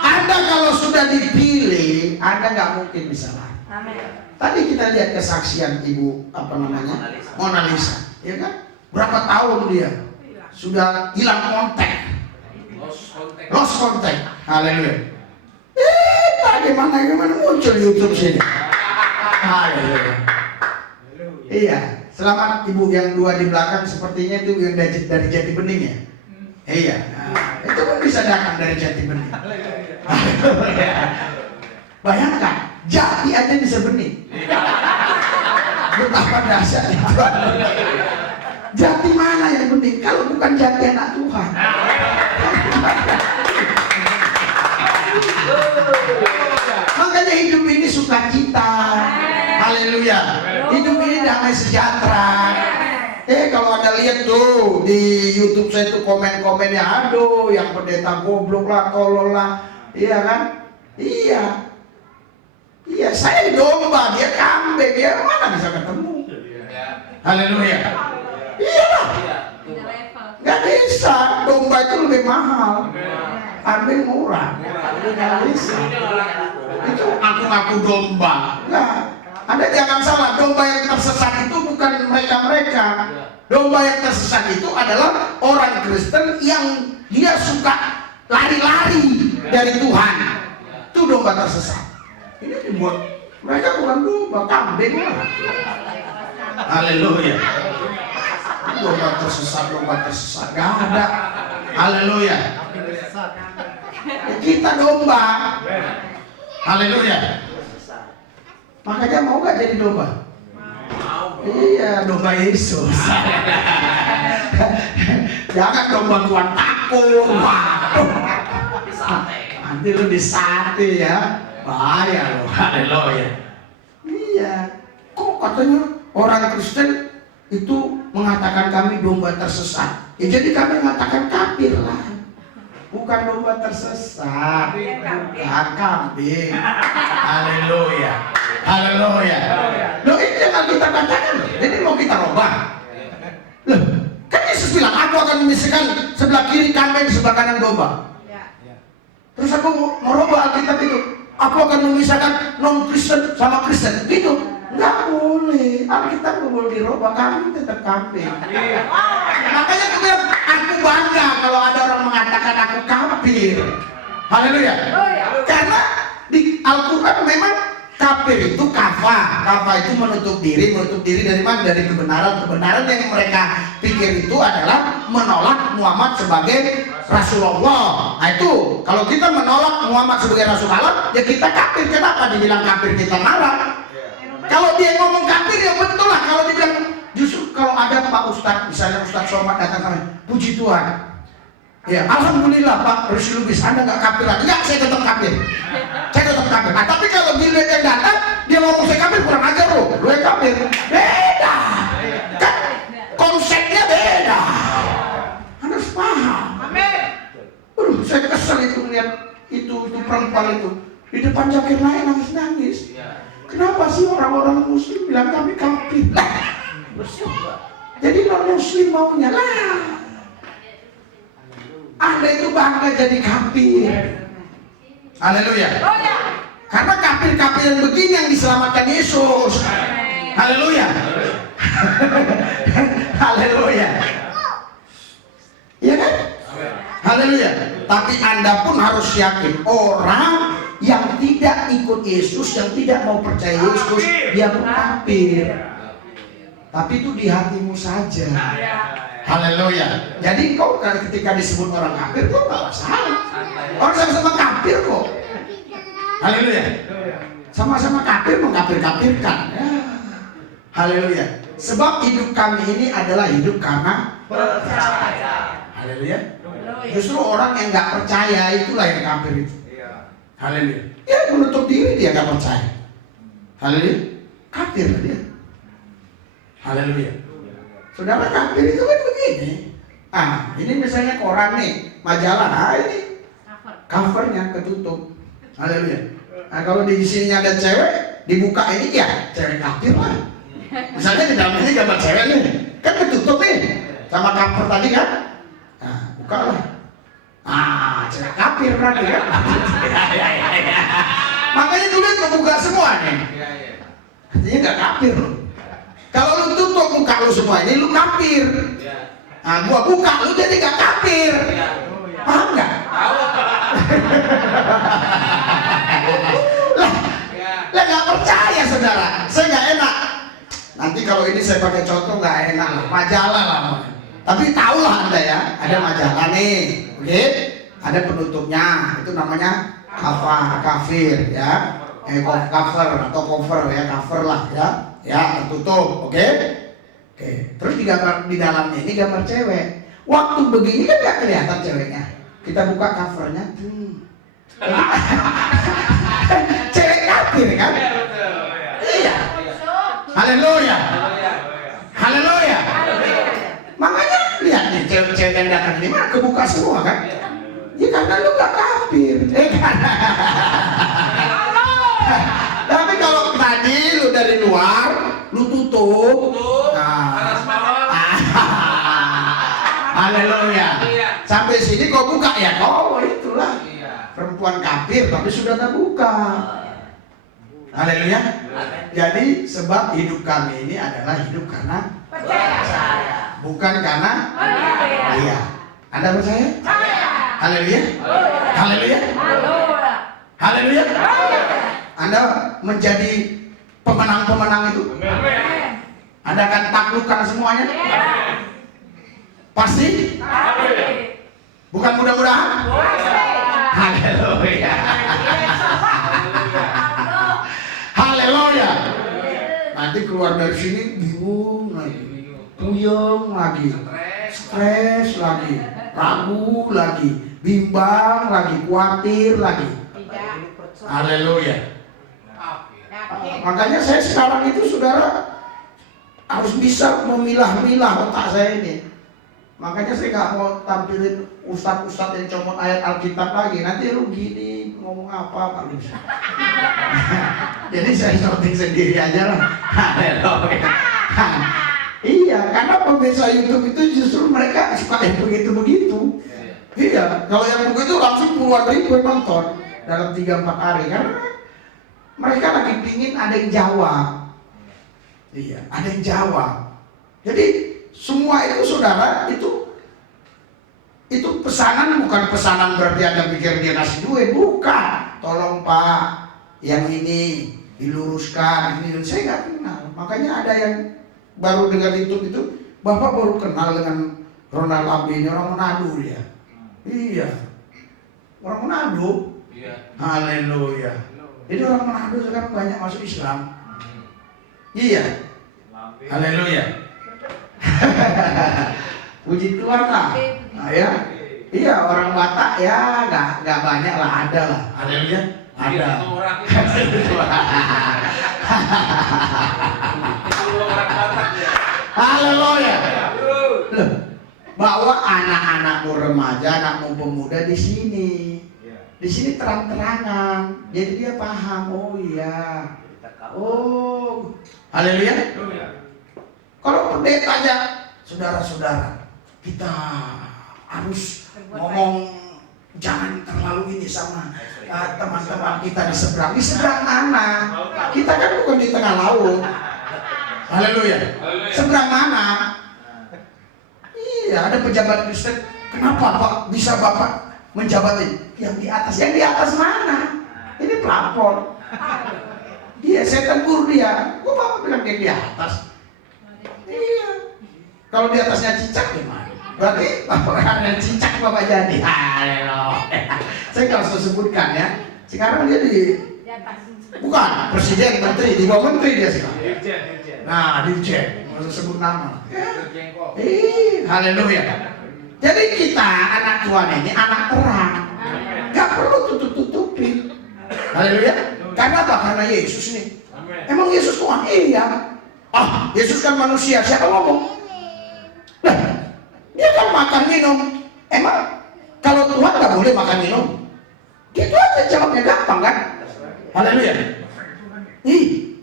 Anda kalau sudah dipilih, Anda nggak mungkin bisa lari. Tadi kita lihat kesaksian Ibu Mona Lisa, ya kan? Berapa tahun dia sudah hilang kontak, lost kontak. Haleluya. Bagaimana muncul YouTube sini? Haleluya. Iya, selamat Ibu yang dua di belakang, sepertinya itu yang dari Jati Bening ya. Iya, itu pun bisa datang dari Jati Bening. Bayangkan, Jati aja bisa bening. Betapa dahsyatnya Tuhan. Jati mana yang bening? Kalau bukan Jati anak Tuhan. Makanya hidup ini sukacita. Haleluya. Hidup ini damai sejahtera. Kalau Anda lihat tuh di YouTube saya tuh komen-komennya, aduh yang pendeta goblok lah, tolol lah. Iya kan? Iya, saya domba, dia kambing, dia mana bisa ketemu? Haleluya. Iyalah. Gak bisa, domba itu lebih mahal. Kambing murah. Gak bisa. Itu ngaku-ngaku domba. Nah, Anda jangan salah, domba yang tersesat itu bukan mereka-mereka. Domba yang tersesat itu adalah orang Kristen yang dia suka lari-lari dari Tuhan. Itu domba tersesat. Ini dibuat, mereka bukan domba, kambing lah. Haleluya. Domba tersesat, gak ada. Haleluya. Kita domba. Haleluya. Makanya mau gak jadi domba? Iya, domba Yesus. Jangan domba Tuhan takut. Nanti lu disate ya. Bahaya loh. Haleluya. Iya. Kok katanya orang Kristen itu mengatakan kami domba tersesat? Ya jadi kami mengatakan kafir lah. Bukan domba tersesat, bukan kambing. Haleluya. Haleluya. Loh ini yang kita katakan loh. Jadi mau kita robah. Loh, kan Yesus bilang aku akan memisahkan sebelah kiri kambing, sebelah kanan domba. Terus aku mau robah Alkitab itu. Aku akan memisahkan non-Kristen sama Kristen. Gitu. Nggak boleh. Alkitab nggak boleh dirobah. Kambing tetap kambing. Makanya aku bilang, aku bangga kalau ada orang mengatakan aku kafir. Haleluya. Karena di Al-Quran memang kafir itu kafa. Kafa itu menutup diri dari mana? Dari kebenaran. Kebenaran yang mereka pikir itu adalah menolak Muhammad sebagai Rasulullah. Nah itu, kalau kita menolak Muhammad sebagai Rasulullah, ya kita kafir. Kenapa dibilang kafir? Kita marah. Kalau dia ngomong kafir ya betul lah. Kalau dia bilang, justru kalau ada Pak Ustadz, misalnya Ustadz Somad datang kami, puji Tuhan, ya alhamdulillah Pak Rusli Lubis, Anda nggak kafir lagi. Enggak, saya tetap kafir. Saya tetap kafir. Nah, tapi kalau dia yang datang, dia ngomong saya kafir, kurang ajar lo yang kafir. Beda. Kan konsepnya beda. Anda harus paham. Saya kesel itu melihat itu perempuan itu di depan Zakir Naik nangis-nangis. Kenapa sih orang-orang Muslim bilang kami kafir? Jadi non Muslim maunya lah. Anda itu bangga jadi kafir. Haleluya. Karena kafir-kafir yang begini yang diselamatkan Yesus. Haleluya. Haleluya. Iya kan? Haleluya. Tapi Anda pun harus yakin, orang yang tidak ikut Yesus, yang tidak mau percaya Yesus, dia pun kafir. Tapi itu di hatimu saja. Haleluya. Jadi kau ketika disebut orang kafir, kau nggak masalah. Orang sama-sama kafir kok. Haleluya. Sama-sama kafir mengkafir-kafirkan. Ya. Haleluya. Sebab hidup kami ini adalah hidup karena percaya. Haleluya. Justru orang yang nggak percaya itulah yang kafir itu. Haleluya. Ya menutup diri dia nggak percaya. Haleluya. Kafir dia. Haleluya. Saudara, kafir itu kan begini. Ini misalnya koran nih, majalah. Ini covernya ketutup. Haleluya. Nah, kalau di sininya ada cewek, dibuka ini ya cewek kafir lah. Misalnya di dalam ini gambar cewek nih, kan ketutup nih sama cover tadi kan. Nah, buka lah. Cewek kafir berarti kan. Makanya tulis membuka semua nih. Artinya nggak kafir loh. Kalau lu tutup muka lu semua ini, lu kafir. Nah, gua buka lu jadi nggak kafir. Paham nggak? Lah nggak percaya saudara. Saya nggak enak. Nanti kalau ini saya pakai contoh nggak enak lah. Majalah lah. Tapi tahulah Anda ya, ada majalah nih, oke? Ada penutupnya, itu namanya kafir ya, cover atau cover ya, cover lah ya tertutup, oke? Terus di dalamnya ini gambar cewek. Waktu begini kan nggak kelihatan ceweknya. Kita buka covernya, cewek kafir kan? Iya. Haleluya. Haleluya. Makanya lihat nih cewek-cewek yang datang ini mana kebuka semua kan? Ya karena lu gak kafir. Tapi kalau tadi lu dari luar, lu tutup. Haleluya. Sampai sini kau buka ya, kau itulah perempuan kafir tapi sudah terbuka. Haleluya. Jadi sebab hidup kami ini adalah hidup karena percaya. Bukan karena iya. Anda percaya? Haleluya. Haleluya. Haleluya. Anda menjadi pemenang-pemenang itu. Anda akan taklukkan semuanya. Pasti? Bukan mudah-mudahan? Haleluya. Haleluya. Nanti keluar dari sini bingung lagi, puyeng lagi, stres lagi, ragu lagi, bimbang lagi, khawatir lagi. Haleluya. Makanya saya sekarang itu saudara harus bisa memilah-milah otak saya ini. Makanya saya nggak mau tampilin ustadz-ustadz yang comot ayat Alkitab lagi. Nanti lu gini ngomong apa Pak Lus. Jadi saya sorting sendiri aja lah. Haleluya. Iya, karena pemirsa YouTube itu justru mereka suka yang begitu-begitu. Iya, kalau yang begitu langsung puluhan ribu yang nonton dalam 3-4 hari. Karena mereka lagi pingin ada yang jawab. Iya, ada yang jawab. Jadi semua itu saudara itu pesanan, bukan pesanan berarti Anda pikir dia ngasih duit, bukan. Tolong Pak, yang ini diluruskan, ini saya nggak kenal. Makanya ada yang baru dengar YouTube itu, Bapak baru kenal dengan Ronald Abi ini orang Manado dia. Iya. Orang Manado. Iya. Haleluya. Jadi orang Manado sekarang banyak masuk Islam. Iya. Haleluya. Puji Tuhan lah. Nah, ya. Iya, orang Batak ya nggak banyak lah, ada lah. Haleluya. Ada. Haleluya. Loh, bawa anak-anakmu remaja, anakmu pemuda di sini. Di sini terang-terangan. Jadi dia paham. Oh iya. Oh. Haleluya. Kalau pendeta aja, saudara-saudara, kita harus ngomong jangan terlalu ini sama teman-teman kita di seberang. Di seberang mana? Kita kan bukan di tengah laut. Haleluya. Seberang mana? Iya, ada pejabat Kristen. Kenapa Pak bisa Bapak menjabat yang di atas? Yang di atas mana? Ini pelapor. Iya, saya tegur dia. Kok Bapak bilang dia di atas? Iya. Kalau di atasnya cicak gimana? Berarti Bapak yang cicak Bapak jadi. Haleluya. Saya nggak usah sebutkan ya. Sekarang dia di bukan presiden, menteri, di bawah menteri dia sekarang. Nah, dirjen, nggak usah sebut nama. Haleluya. Jadi kita anak Tuhan ini anak terang, nggak perlu tutup-tutupin. Haleluya. Karena apa? Karena Yesus nih. Emang Yesus Tuhan? Iya. Ah, Yesus kan manusia. Siapa ngomong? Nah, dia kan makan minum. Emang kalau Tuhan nggak boleh makan minum? Gitu aja jawabnya, gampang kan? Haleluya.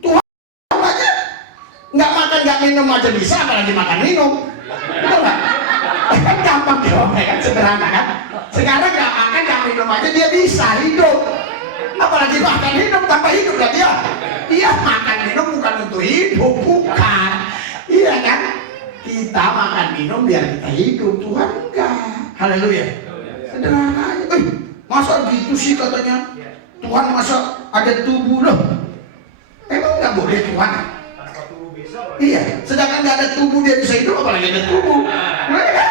Tuhan aja nggak makan nggak minum aja bisa, apalagi makan minum. Betul nggak? Kan gampang jawabnya kan, sederhana kan? Sekarang nggak makan nggak minum aja dia bisa hidup. Apalagi makan hidup, tambah hidup lah dia. Dia makan minum bukan untuk hidup, bukan. Iya kan? Kita makan minum biar kita hidup, Tuhan enggak. Haleluya. Sederhana aja. Masa gitu sih katanya? Tuhan masa ada tubuh loh? Emang nggak boleh Tuhan? Iya. Sedangkan nggak ada tubuh dia bisa hidup, apalagi ada tubuh. Nah, ya?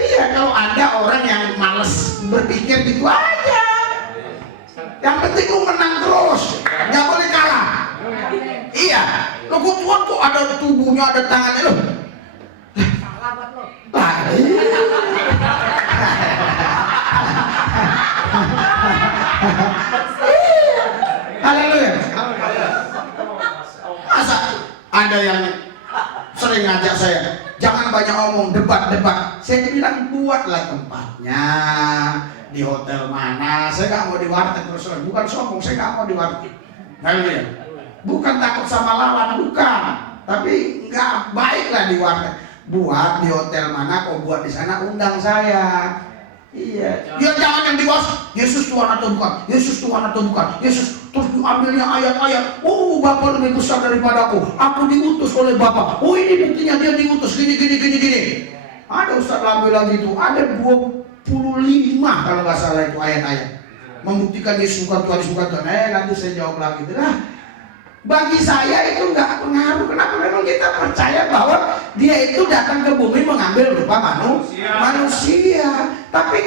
Iya. Kalau ada orang yang males berpikir gitu aja. Yang penting lu menang terus, nggak boleh kalah. Iya. Lo kok Tuhan kok ada tubuhnya, ada tangannya loh? Salah buat lo. Haleluya. Masa ada yang sering ngajak saya, jangan banyak omong, debat-debat. Saya bilang buatlah tempatnya. Di hotel mana? Saya nggak mau di warteg terus. Bukan sombong, saya nggak mau di warteg. Haleluya. Bukan takut sama lawan, bukan. Tapi nggak baiklah di warteg. Buat di hotel mana, kau buat di sana, undang saya. Iya. Ya jangan yang dibahas Yesus Tuhan atau bukan, Yesus Tuhan atau bukan, Yesus terus diambilnya ayat-ayat. Oh, Bapak lebih besar daripada aku diutus oleh Bapak. Oh, ini buktinya dia diutus gini. Ada Ustaz Lambe lagi itu, ada 25 kalau nggak salah itu ayat-ayat membuktikan Yesus bukan Tuhan. Nanti saya jawab lagi. Nah, bagi saya itu nggak pengaruh. Kenapa? Memang kita percaya bahwa dia itu datang ke bumi mengambil rupa manusia. Tapi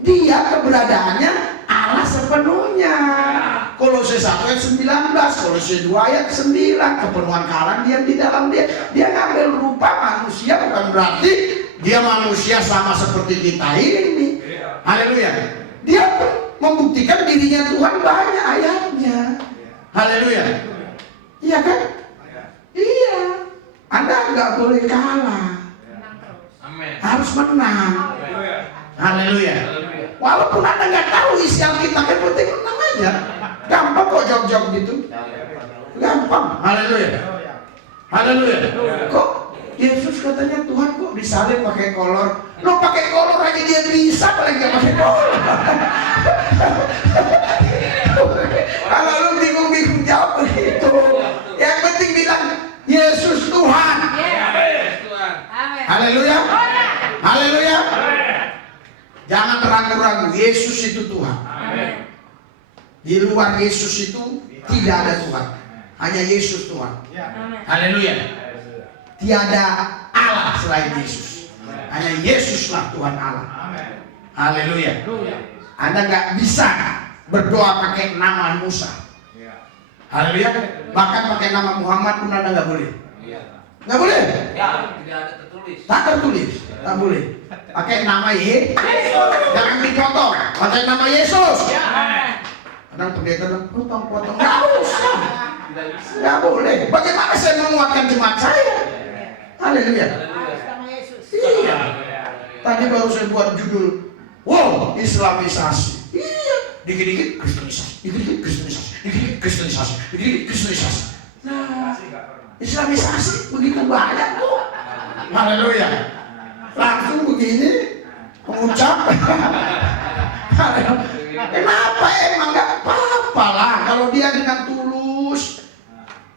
dia keberadaannya Allah sepenuhnya. Kolose 1 ayat 19, Kolose 2 ayat 9, kepenuhan Allah diam di dalam dia. Dia ngambil rupa manusia, bukan berarti dia manusia sama seperti kita ini. Haleluya. Dia membuktikan dirinya Tuhan, banyak ayatnya. Haleluya. Iya kan? Iya. Anda nggak boleh kalah. Harus menang. Haleluya. Walaupun Anda nggak tahu isi Alkitab, yang penting menang aja. Gampang kok jawab gitu. Gampang. Haleluya. Kok Yesus katanya Tuhan kok disalib pakai kolor? Lo pakai kolor aja dia bisa, apalagi nggak pakai kolor. Kalau lu bingung jawab begitu. Yang penting bilang Yesus Tuhan. Haleluya. Jangan ragu-ragu, Yesus itu Tuhan. Di luar Yesus itu tidak ada Tuhan. Hanya Yesus Tuhan. Haleluya. Tiada Allah selain Yesus. Hanya Yesuslah Tuhan Allah. Haleluya. Anda nggak bisa berdoa pakai nama Musa. Haleluya. Bahkan pakai nama Muhammad pun Anda nggak boleh. Nggak boleh. Ya, tidak ada tertulis. Tak tertulis. Tak boleh. Pakai nama Yesus. Jangan dipotong. Pakai nama Yesus. Kadang pendeta potong-potong. Nggak usah. Nggak boleh. Bagaimana saya menguatkan jemaat saya? Haleluya. Iya. Tadi baru saya buat judul, wow, Islamisasi. Iya. Dikit-dikit Kristenisasi, dikit-dikit Kristenisasi, dikit-dikit Kristenisasi, dikit-dikit Kristenisasi. Nah, Islamisasi begitu banyak tuh. Haleluya. Langsung begini mengucap. Kenapa emang nggak apa-apa lah kalau dia dengan tulus.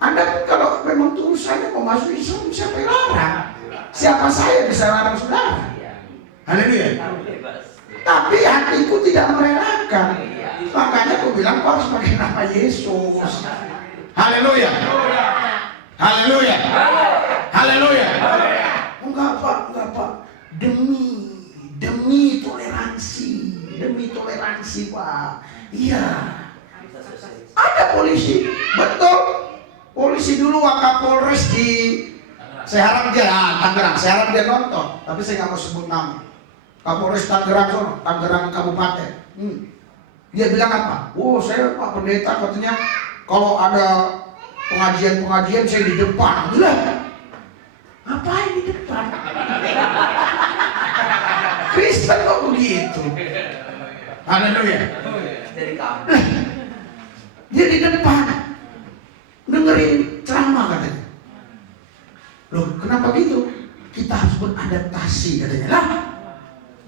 Anda pun kalau memang tulus Anda mau masuk Islam, siapa yang larang? Siapa saya bisa larang saudara? Haleluya. Tapi hatiku tidak merelakan. Makanya aku bilang kau harus pakai nama Yesus. Haleluya. Haleluya. Haleluya. Enggak Pak. Demi toleransi Pak. Iya. Ada polisi, betul. Polisi dulu Wakapolres di, saya harap dia Tangerang, saya harap dia nonton, tapi saya nggak mau sebut nama. Kapolres Tangerang, Tangerang Kabupaten. Dia bilang apa? Oh, saya Pak Pendeta katanya kalau ada pengajian saya di depan. Lah, ngapain di depan? Kristen kok begitu? Haleluya. Dia di depan dengerin ceramah katanya. Loh, kenapa gitu? Kita harus beradaptasi katanya. Lah,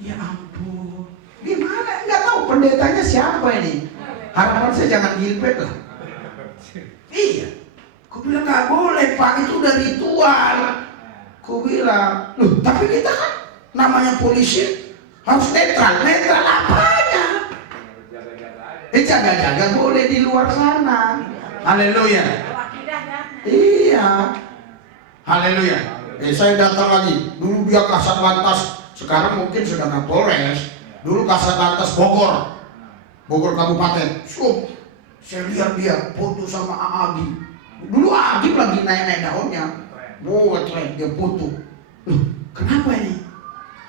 ya ampun. Gimana? Nggak tahu pendetanya siapa ini. Harapan saya jangan gilbet lah. Iya. Aku bilang nggak boleh Pak, itu udah ritual. Aku bilang, loh tapi kita kan namanya polisi harus netral. Netral apanya? Jaga-jaga boleh di luar sana. Haleluya. Iya. Haleluya. Saya datang lagi. Dulu dia Kasat Lantas, sekarang mungkin sudah Kapolres. Dulu Kasat Lantas Bogor Kabupaten. Saya lihat dia foto sama Agi. Dulu Agi lagi naik-naik daunnya. Dia foto. Loh, kenapa ini?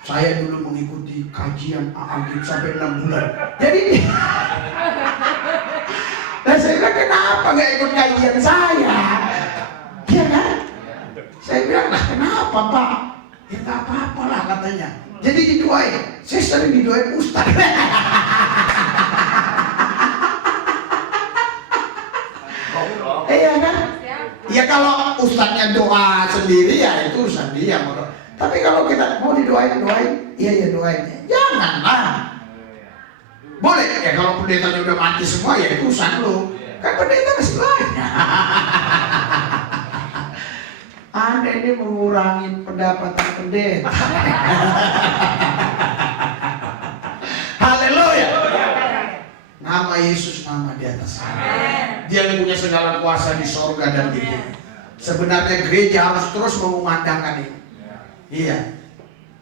Saya dulu mengikuti kajian Agi sampai 6 bulan. Jadi dan saya bilang kenapa nggak ikut kajian saya? Iya kan? Saya bilang lah kenapa Pak? Ya nggak apa-apa lah katanya. Jadi didoain. Saya sering didoain Ustaz. Iya kan? Ya kalau Ustaznya doa sendiri ya itu urusan dia. Tapi kalau kita mau doain, iya doain. Janganlah. Boleh ya kalau pendetanya udah mati semua ya itu urusan lu. Kan pendeta masih banyak. Anda ini mengurangi pendapatan pendeta. Haleluya. Nama Yesus nama di atas. Dia yang punya segala kuasa di sorga dan di bumi. Sebenarnya gereja harus terus mengumandangkan ini. Iya.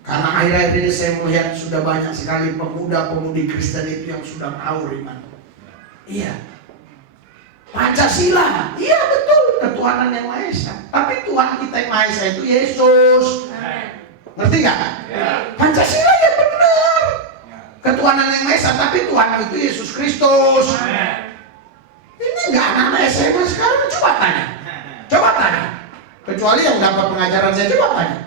Karena akhir-akhir ini saya melihat sudah banyak sekali pemuda-pemudi Kristen itu yang sudah tahu iman. Iya. Pancasila, iya betul, ketuhanan yang Maha Esa. Tapi Tuhan kita yang Maha Esa itu Yesus. Ngerti nggak? Pancasila ya benar. Ketuhanan yang Maha Esa, tapi Tuhan itu Yesus Kristus. Ini nggak anak-anak SMA sekarang, coba tanya. Kecuali yang dapat pengajaran saya, coba tanya.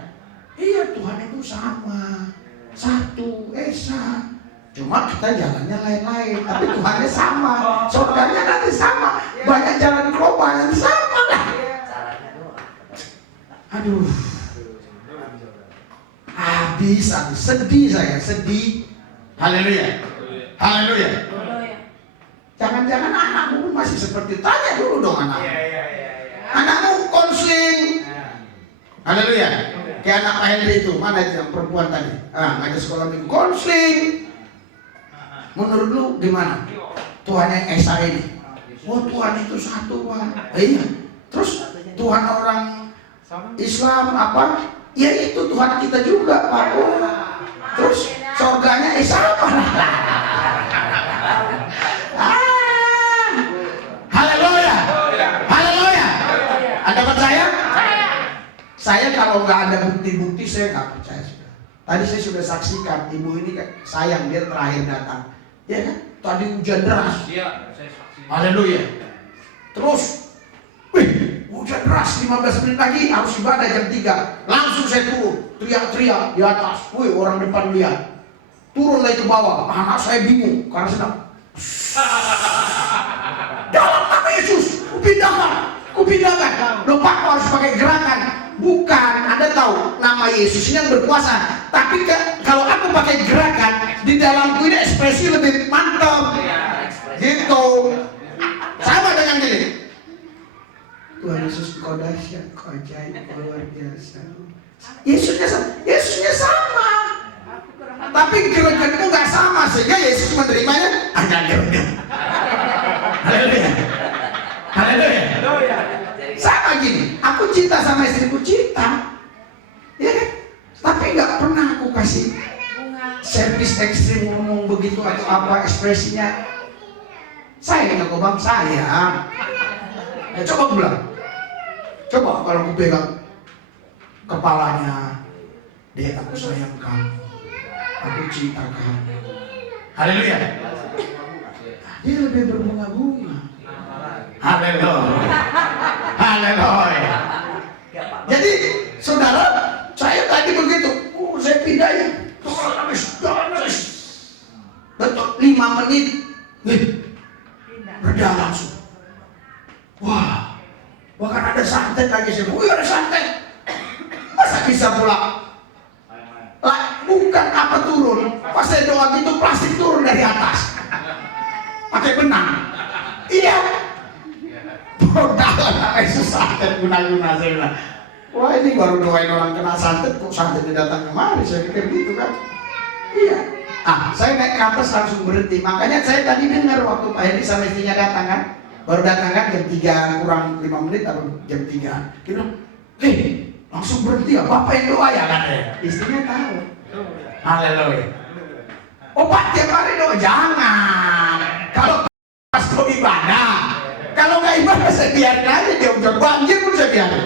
Iya, Tuhan itu sama, satu, Esa. Cuma kita jalannya lain-lain, tapi Tuhannya sama, surganya nanti sama, banyak jalan global yang sama lah. Aduh, habis, sedih saya, sedih. Haleluya, haleluya. Jangan-jangan anakmu masih seperti, tanya dulu dong anakmu. Anakmu konseling. Haleluya. Kayak anak Pak Henry itu, mana itu yang perempuan tadi? Ngajak sekolah minggu, konseling. Menurut lu gimana? Tuhan yang Esa ini? Oh Tuhan itu satu Pak. Iya. Terus Tuhan orang Islam apa? Ya itu Tuhan kita juga Pak. Terus surganya sama. Haleluya. Haleluya. Anda percaya? Saya kalau nggak ada bukti-bukti saya nggak percaya. Tadi saya sudah saksikan ibu ini sayang dia terakhir datang. Ya kan? Tadi hujan deras. Iya, saya saksi. Haleluya. Terus, hujan deras 15 menit lagi harus ibadah jam 3. Langsung saya turun, teriak-teriak di atas. Orang depan lihat. Turun lagi ke bawah. Anak saya bingung karena sedang dalam nama Yesus, kupindahkan. Loh Pak, harus pakai gerakan. Bukan, Anda tahu nama Yesus ini yang berkuasa. Tapi kalau aku pakai gerakan, di dalamku ini ekspresi lebih mantap. Gitu. Sama dengan gini. Tuhan Yesus kau dahsyat, kau ajaib, kau luar biasa. Yesusnya sama. Tapi gerakanmu nggak sama sehingga Yesus menerimanya. Haleluya. Haleluya. Sama gini, aku cinta sama istriku, cinta, ya kan? Tapi nggak pernah aku kasih servis ekstrim ngomong begitu atau apa ekspresinya. Sayang aku bang, sayang. Coba aku bilang, coba kalau aku pegang kepalanya, dia aku sayang kamu, aku cinta kamu. Haleluya. Dia lebih berbunga-bunga. Haleluya. Haleluya. Jadi saudara, saya tadi begitu, saya pindahin, betul 5 menit, reda langsung. Wah, bahkan ada santet lagi sih. Ada santet. Masa bisa pula? Bukan apa turun, pas saya doa gitu plastik turun dari atas, pakai benang. Iya. Bodoh, Yesus santet guna-guna saya bilang. Wah ini baru doain orang kena santet, kok santetnya datang kemari? Saya pikir gitu kan. Iya. Saya naik ke atas langsung berhenti. Makanya saya tadi dengar waktu Pak Heri sama istrinya datang kan. Baru datang kan jam 3 kurang 5 menit atau jam 3. Dia bilang, langsung berhenti ya, Bapak yang doa ya katanya. Istrinya tahu. Haleluya. Pak tiap hari doa? Jangan. Kalau pas doa ibadah. Kalau nggak ibadah saya biarin aja, dia udah banjir pun saya biarin.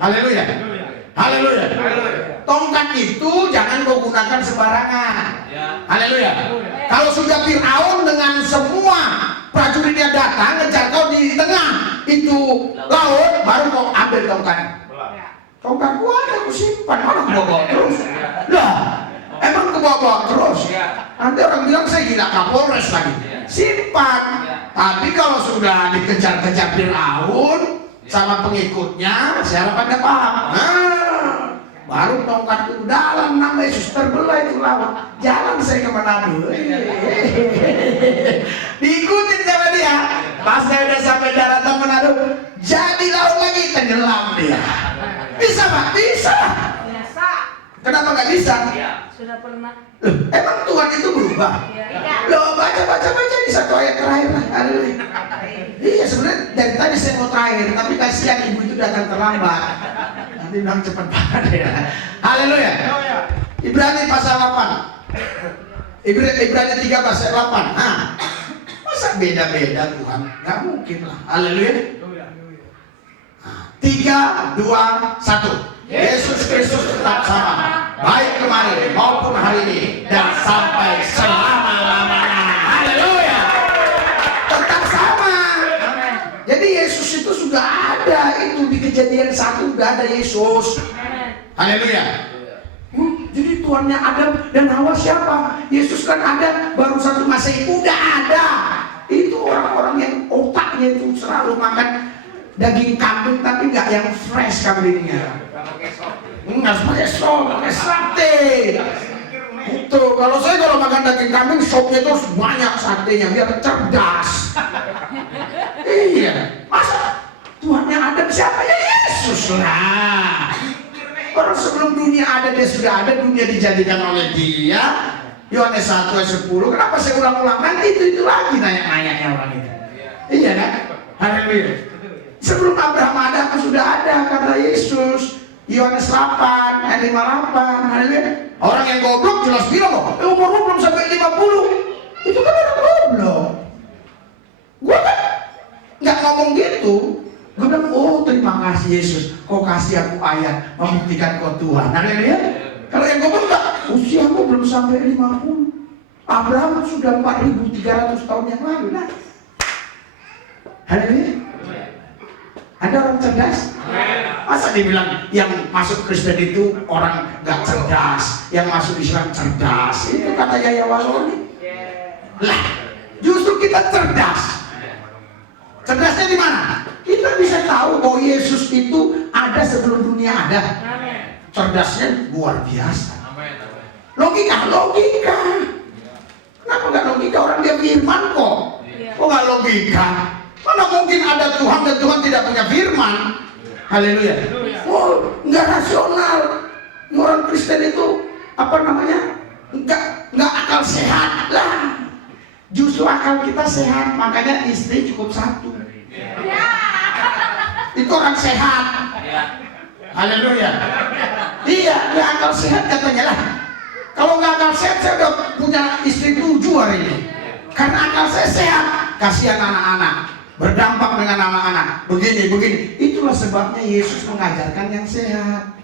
Haleluya. Haleluya. Tongkat itu jangan kau gunakan sembarangan. Haleluya. Kalau sudah Fir'aun dengan semua prajuritnya datang ngejar kau di tengah itu laut, baru kau ambil tongkat. Tongkat gua ada, aku simpan. Mana aku bawa terus? Lah, emang aku bawa terus? Nanti orang bilang saya gila Kapolres lagi. Simpan. Tapi kalau sudah dikejar-kejar Fir'aun sama pengikutnya, saya pada paham. Baru tongkat itu dalam nama Yesus terbelah itu lawan. Jalan saya ke Manado. Diikutin sama dia. Pas saya udah sampai daratan Manado, jadi laut lagi, tenggelam dia. Bisa Pak? Bisa. Kenapa nggak bisa? Sudah pernah. Loh, emang Tuhan itu berubah? Loh, baca di satu ayat terakhir lah. Iya, sebenarnya dari tadi saya mau terakhir, tapi kasihan ibu itu datang terlambat. Nanti bilang cepat banget ya. Haleluya. Ibrani pasal 8. Ibrani 3 pasal 8. Masa beda-beda Tuhan? Nggak mungkin lah. Haleluya. 3, 2, 1. Yesus Kristus tetap sama, baik kemarin maupun hari ini dan sampai selama-lamanya. Haleluya. Tetap sama. Jadi Yesus itu sudah ada, itu di Kejadian 1 sudah ada Yesus. Haleluya. Jadi Tuhannya Adam dan Hawa siapa? Yesus kan ada baru 1 Masehi, udah ada. Itu orang-orang yang otaknya itu selalu makan daging kambing tapi nggak yang fresh kambingnya. Nggak pakai sop, pakai sate. Itu kalau saya makan daging kambing, sopnya itu banyak satenya biar cerdas. Iya. Masa Tuhannya Adam siapa? Ya Yesus lah. Orang sebelum dunia ada dia sudah ada, dunia dijadikan oleh dia. Yohanes 1 ayat 10. Kenapa saya ulang-ulang? Nanti itu lagi nanya-nanyanya orang itu. Iya kan? Haleluya. Sebelum Abraham ada, kan sudah ada kata Yesus. Yohanes 8 ayat 58. Haleluya. Orang yang goblok jelas bilang kok, umurmu belum sampai 50. Itu kan orang goblok. Gua kan nggak ngomong gitu. Gue bilang, oh terima kasih Yesus, kau kasih aku ayat membuktikan kau Tuhan. Haleluya. Kalau yang goblok enggak, usiamu belum sampai 50. Abraham sudah 4.300 tahun yang lalu. Nah, haleluya. Ada orang cerdas? Masa dibilang yang masuk Kristen itu orang gak cerdas, yang masuk Islam cerdas? Itu kata Yaya Waloni. Lah, justru kita cerdas. Cerdasnya di mana? Kita bisa tahu bahwa Yesus itu ada sebelum dunia ada. Cerdasnya luar biasa. Logika. Kenapa nggak logika? Orang dia firman kok. Kok nggak logika? Mana mungkin ada Tuhan dan Tuhan tidak punya firman? Haleluya. Oh, nggak rasional. Orang Kristen itu apa namanya? Nggak akal sehat lah. Justru akal kita sehat, makanya istri cukup satu. Itu orang sehat. Haleluya. Iya, nggak akal sehat katanya lah. Kalau nggak akal sehat, saya udah punya istri 7 hari ini. Karena akal saya sehat, kasihan anak-anak, berdampak dengan anak-anak. Begini. Itulah sebabnya Yesus mengajarkan yang sehat.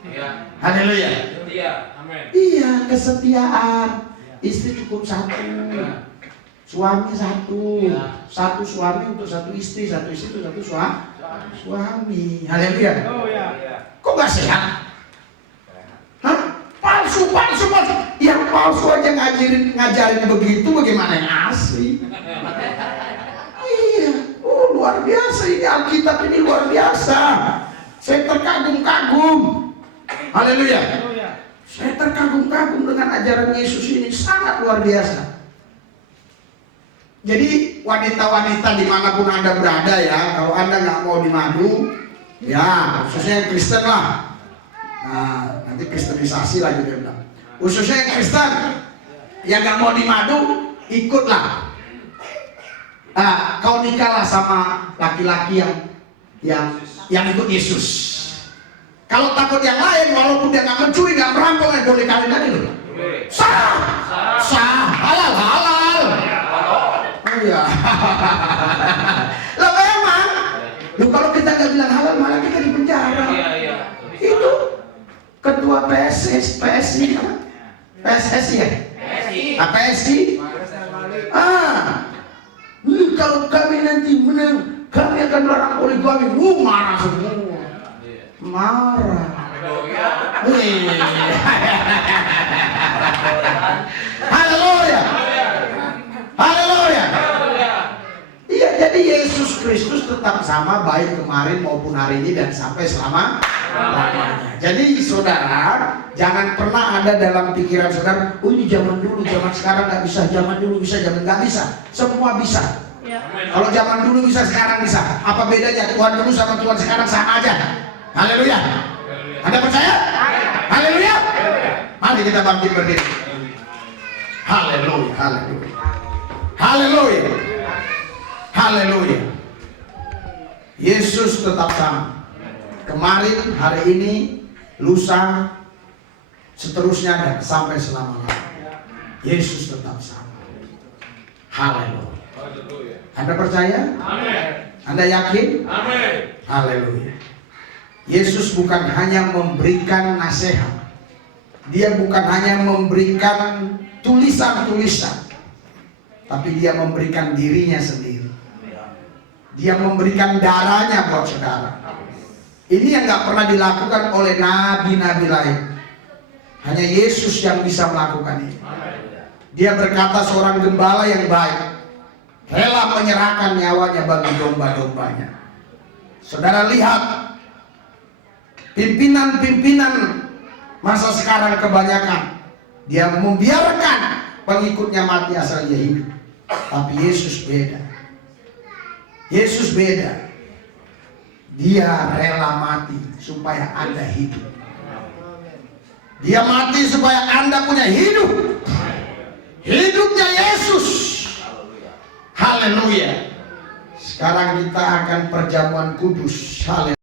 Haleluya. Iya, kesetiaan. Istri cukup satu. Suami satu suami untuk satu istri itu satu suami. Haleluya. Kok nggak sehat? Hah? Palsu. Yang palsu aja ngajarin begitu, bagaimana yang asli? Iya. Oh, luar biasa ini Alkitab ini, luar biasa. Saya terkagum-kagum. Haleluya. Saya terkagum-kagum dengan ajaran Yesus ini, sangat luar biasa. Jadi wanita-wanita dimanapun Anda berada ya, kalau Anda nggak mau dimadu, ya khususnya yang Kristen lah. Nah, nanti kristenisasi lagi dia bilang. Khususnya yang Kristen yang nggak mau dimadu, ikutlah. Kau nikahlah sama laki-laki yang ikut Yesus. Kalau takut yang lain, walaupun dia nggak mencuri, nggak merampok, boleh kawin lagi loh. Sah, halal. Iya. Lah memang. Loh, kalau kita nggak bilang halal malah kita di penjara. Itu ketua PSSI ya? PSI. Kalau kami nanti menang, kami akan larang poligami. Marah semua. Marah. Haleluya. Iya, jadi Yesus Kristus tetap sama baik kemarin maupun hari ini dan sampai selama-lamanya. Jadi saudara, jangan pernah ada dalam pikiran saudara, oh ini zaman dulu, zaman sekarang nggak bisa, zaman dulu bisa, zaman nggak bisa. Semua bisa. Kalau zaman dulu bisa, sekarang bisa. Apa bedanya Tuhan dulu sama Tuhan sekarang? Sama aja. Haleluya. Anda percaya? Haleluya. Mari kita bangkit berdiri. Haleluya. Yesus tetap sama. Kemarin, hari ini, lusa, seterusnya dan sampai selama-lamanya. Yesus tetap sama. Haleluya. Anda percaya? Amin. Anda yakin? Amin. Haleluya. Yesus bukan hanya memberikan nasihat. Dia bukan hanya memberikan tulisan-tulisan, tapi dia memberikan dirinya sendiri. Dia memberikan darahnya buat saudara. Ini yang gak pernah dilakukan oleh nabi-nabi lain. Hanya Yesus yang bisa melakukan ini. Dia berkata seorang gembala yang baik, rela menyerahkan nyawanya bagi domba-dombanya. Saudara lihat, pimpinan-pimpinan masa sekarang kebanyakan dia membiarkan pengikutnya mati asal dia hidup. Tapi Yesus beda. Yesus beda. Dia rela mati supaya Anda hidup. Dia mati supaya Anda punya hidup. Hidupnya Yesus. Haleluya. Sekarang kita akan perjamuan kudus. Haleluya.